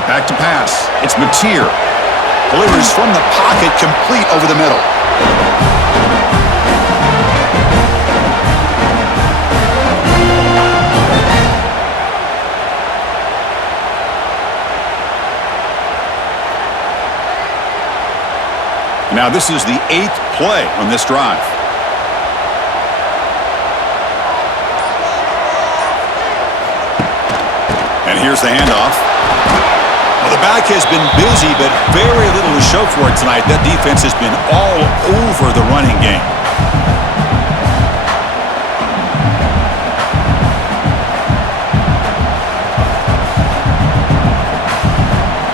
Back to pass. It's Mateer. Delivers from the pocket, complete over the middle. Now this is the 8th play on this drive. And here's the handoff. Well, the back has been busy, but very little to show for it tonight. That defense has been all over the running game.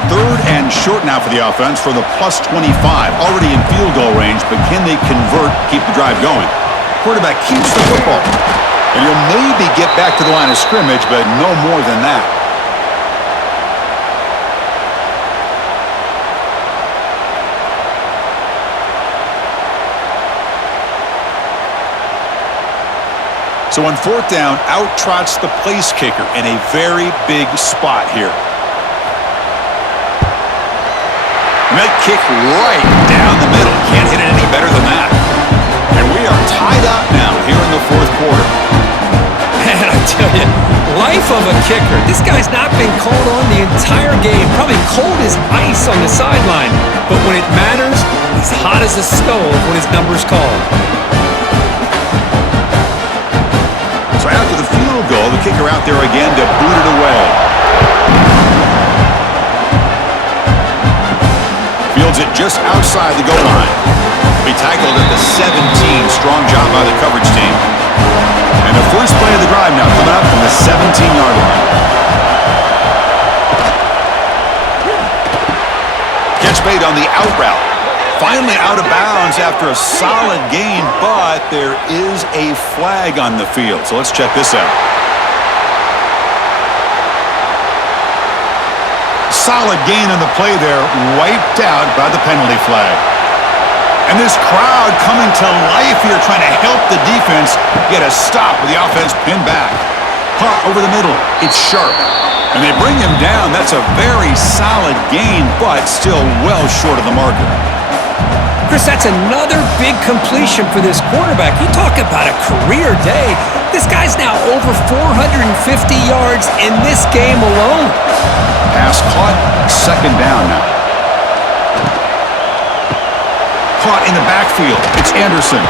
Third and short now for the offense for the plus 25. Already in field goal range, but can they convert, keep the drive going? Quarterback keeps the football. And he'll maybe get back to the line of scrimmage, but no more than that. So on fourth down, out trots the place kicker in a very big spot here. And that kick right down the middle. Can't hit it any better than that. And we are tied up now here in the fourth quarter. Man, I tell you, life of a kicker. This guy's not been called on the entire game. Probably cold as ice on the sideline. But when it matters, he's hot as a stove when his number's called. So after the field goal, the kicker out there again to boot it away. Fields it just outside the goal line. He tackled at the 17. Strong job by the coverage team. And the first play of the drive now coming up from the 17-yard line. Catch made on the out route. Finally out of bounds after a solid gain, but there is a flag on the field. So let's check this out. Solid gain on the play there, wiped out by the penalty flag. And this crowd coming to life here, trying to help the defense get a stop with the offense pinned back. Caught over the middle. It's Sharp. And they bring him down. That's a very solid gain, but still well short of the marker. Chris, that's another big completion for this quarterback. You talk about a career day. This guy's now over 450 yards in this game alone. Pass caught, second down now. Caught in the backfield. It's Anderson.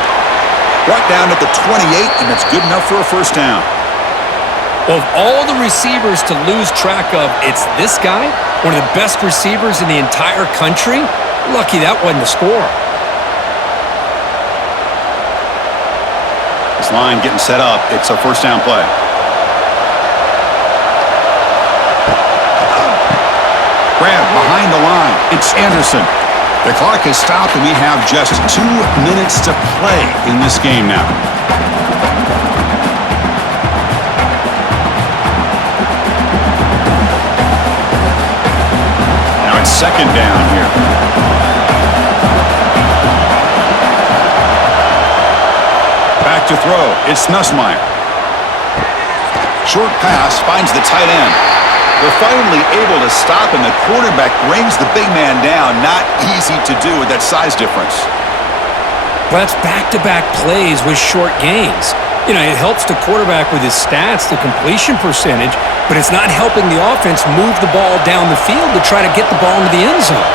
Brought down at the 28, and that's good enough for a first down. Of all the receivers to lose track of, it's this guy, one of the best receivers in the entire country. Lucky that wasn't the score. This line getting set up. It's a first down play. Grab behind the line. It's Anderson. The clock has stopped, and we have just 2 minutes to play in this game now. Now it's second down here. Back to throw. It's Nussmeier. Short pass finds the tight end. They're finally able to stop him. The quarterback brings the big man down. Not easy to do with that size difference. Well, that's back-to-back plays with short gains. You know, it helps the quarterback with his stats, the completion percentage, but it's not helping the offense move the ball down the field to try to get the ball into the end zone.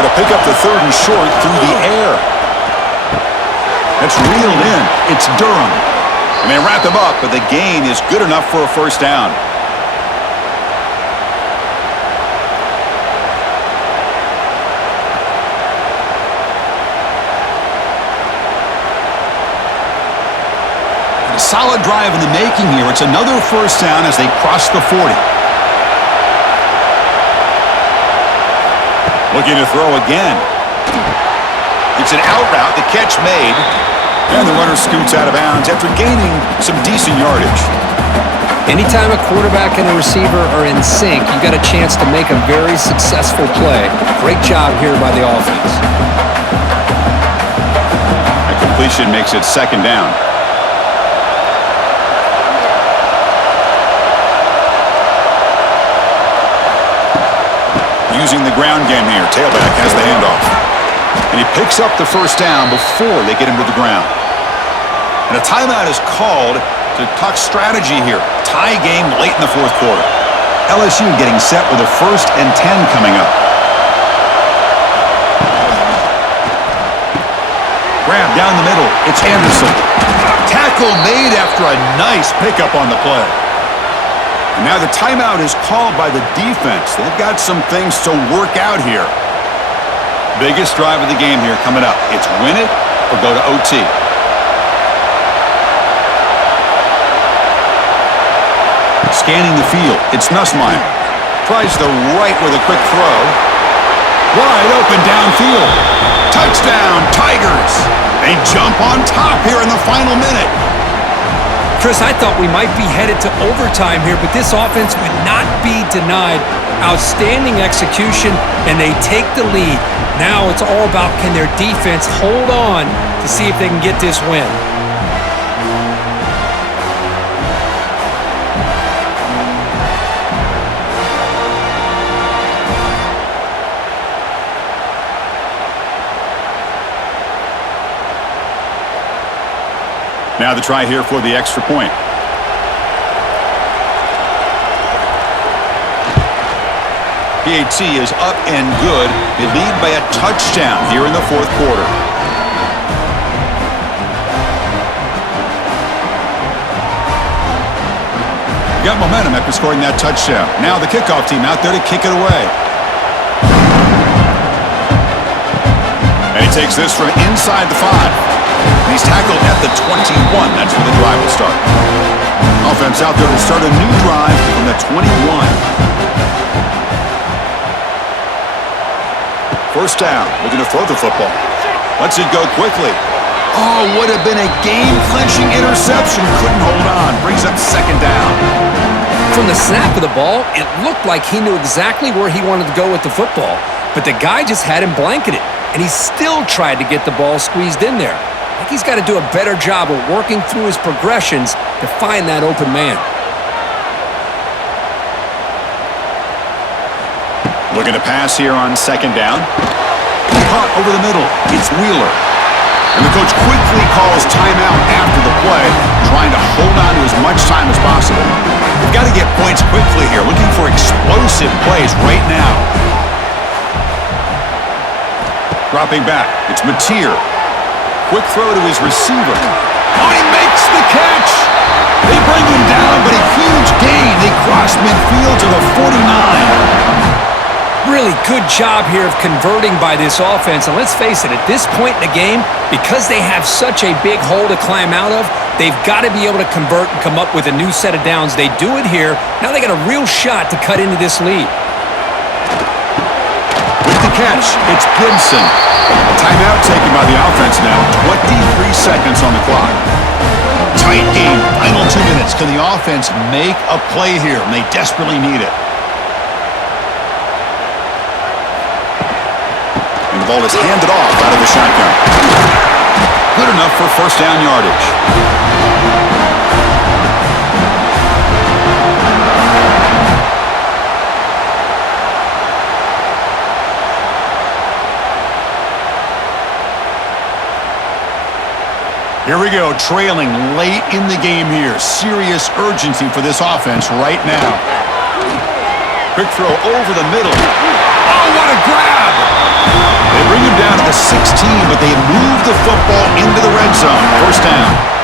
Got to pick up the third and short through the air. That's reeled in. It's Durham. And they wrap him up, but the gain is good enough for a first down. Solid drive in the making here. It's another first down as they cross the 40. Looking to throw again. It's an out route. The catch made. And the runner scoots out of bounds after gaining some decent yardage. Anytime a quarterback and a receiver are in sync, you got a chance to make a very successful play. Great job here by the offense. A completion makes it second down. Using the ground game here. Tailback has the handoff. And he picks up the first down before they get him to the ground. And a timeout is called to talk strategy here. Tie game late in the fourth quarter. LSU getting set with a 1st and 10 coming up. Grab down the middle. It's Anderson. Tackle made after a nice pickup on the play. And now the timeout is called by the defense. They've got some things to work out here. Biggest drive of the game here coming up. It's win it or go to OT. Scanning the field. It's Nussmeier. Tries the right with a quick throw. Wide open downfield. Touchdown, Tigers. They jump on top here in the final minute. Chris, I thought we might be headed to overtime here, but this offense would not be denied. Outstanding execution, and they take the lead. Now it's all about can their defense hold on to see if they can get this win. Now the try here for the extra point. PAT is up and good. They lead by a touchdown here in the fourth quarter. Got momentum after scoring that touchdown. Now the kickoff team out there to kick it away. And he takes this from inside the 5. He's tackled at the 21. That's where the drive will start. Offense out there to start a new drive from the 21. First down. Looking to throw the football. Lets it go quickly. Oh, would have been a game-clinching interception. Couldn't hold on. Brings up second down. From the snap of the ball, it looked like he knew exactly where he wanted to go with the football. But the guy just had him blanketed. And he still tried to get the ball squeezed in there. I think he's got to do a better job of working through his progressions to find that open man. Looking to pass here on second down. Caught over the middle. It's Wheeler. And the coach quickly calls timeout after the play, trying to hold on to as much time as possible. They've got to get points quickly here, looking for explosive plays right now. Dropping back. It's Mateer. Quick throw to his receiver. Oh, he makes the catch! They bring him down, but a huge gain. They cross midfield to the 49. Really good job here of converting by this offense. And let's face it, at this point in the game, because they have such a big hole to climb out of, they've got to be able to convert and come up with a new set of downs. They do it here. Now they got a real shot to cut into this lead. With the catch, it's Gibson. Timeout taken by the offense now. 23 seconds on the clock. Tight game. Final 2 minutes. Can the offense make a play here? And they desperately need it. And the ball is handed off out of the shotgun. Good enough for first down yardage. Here we go, trailing late in the game here. Serious urgency for this offense right now. Quick throw over the middle. Oh, what a grab! They bring him down to the 16, but they move the football into the red zone. First down.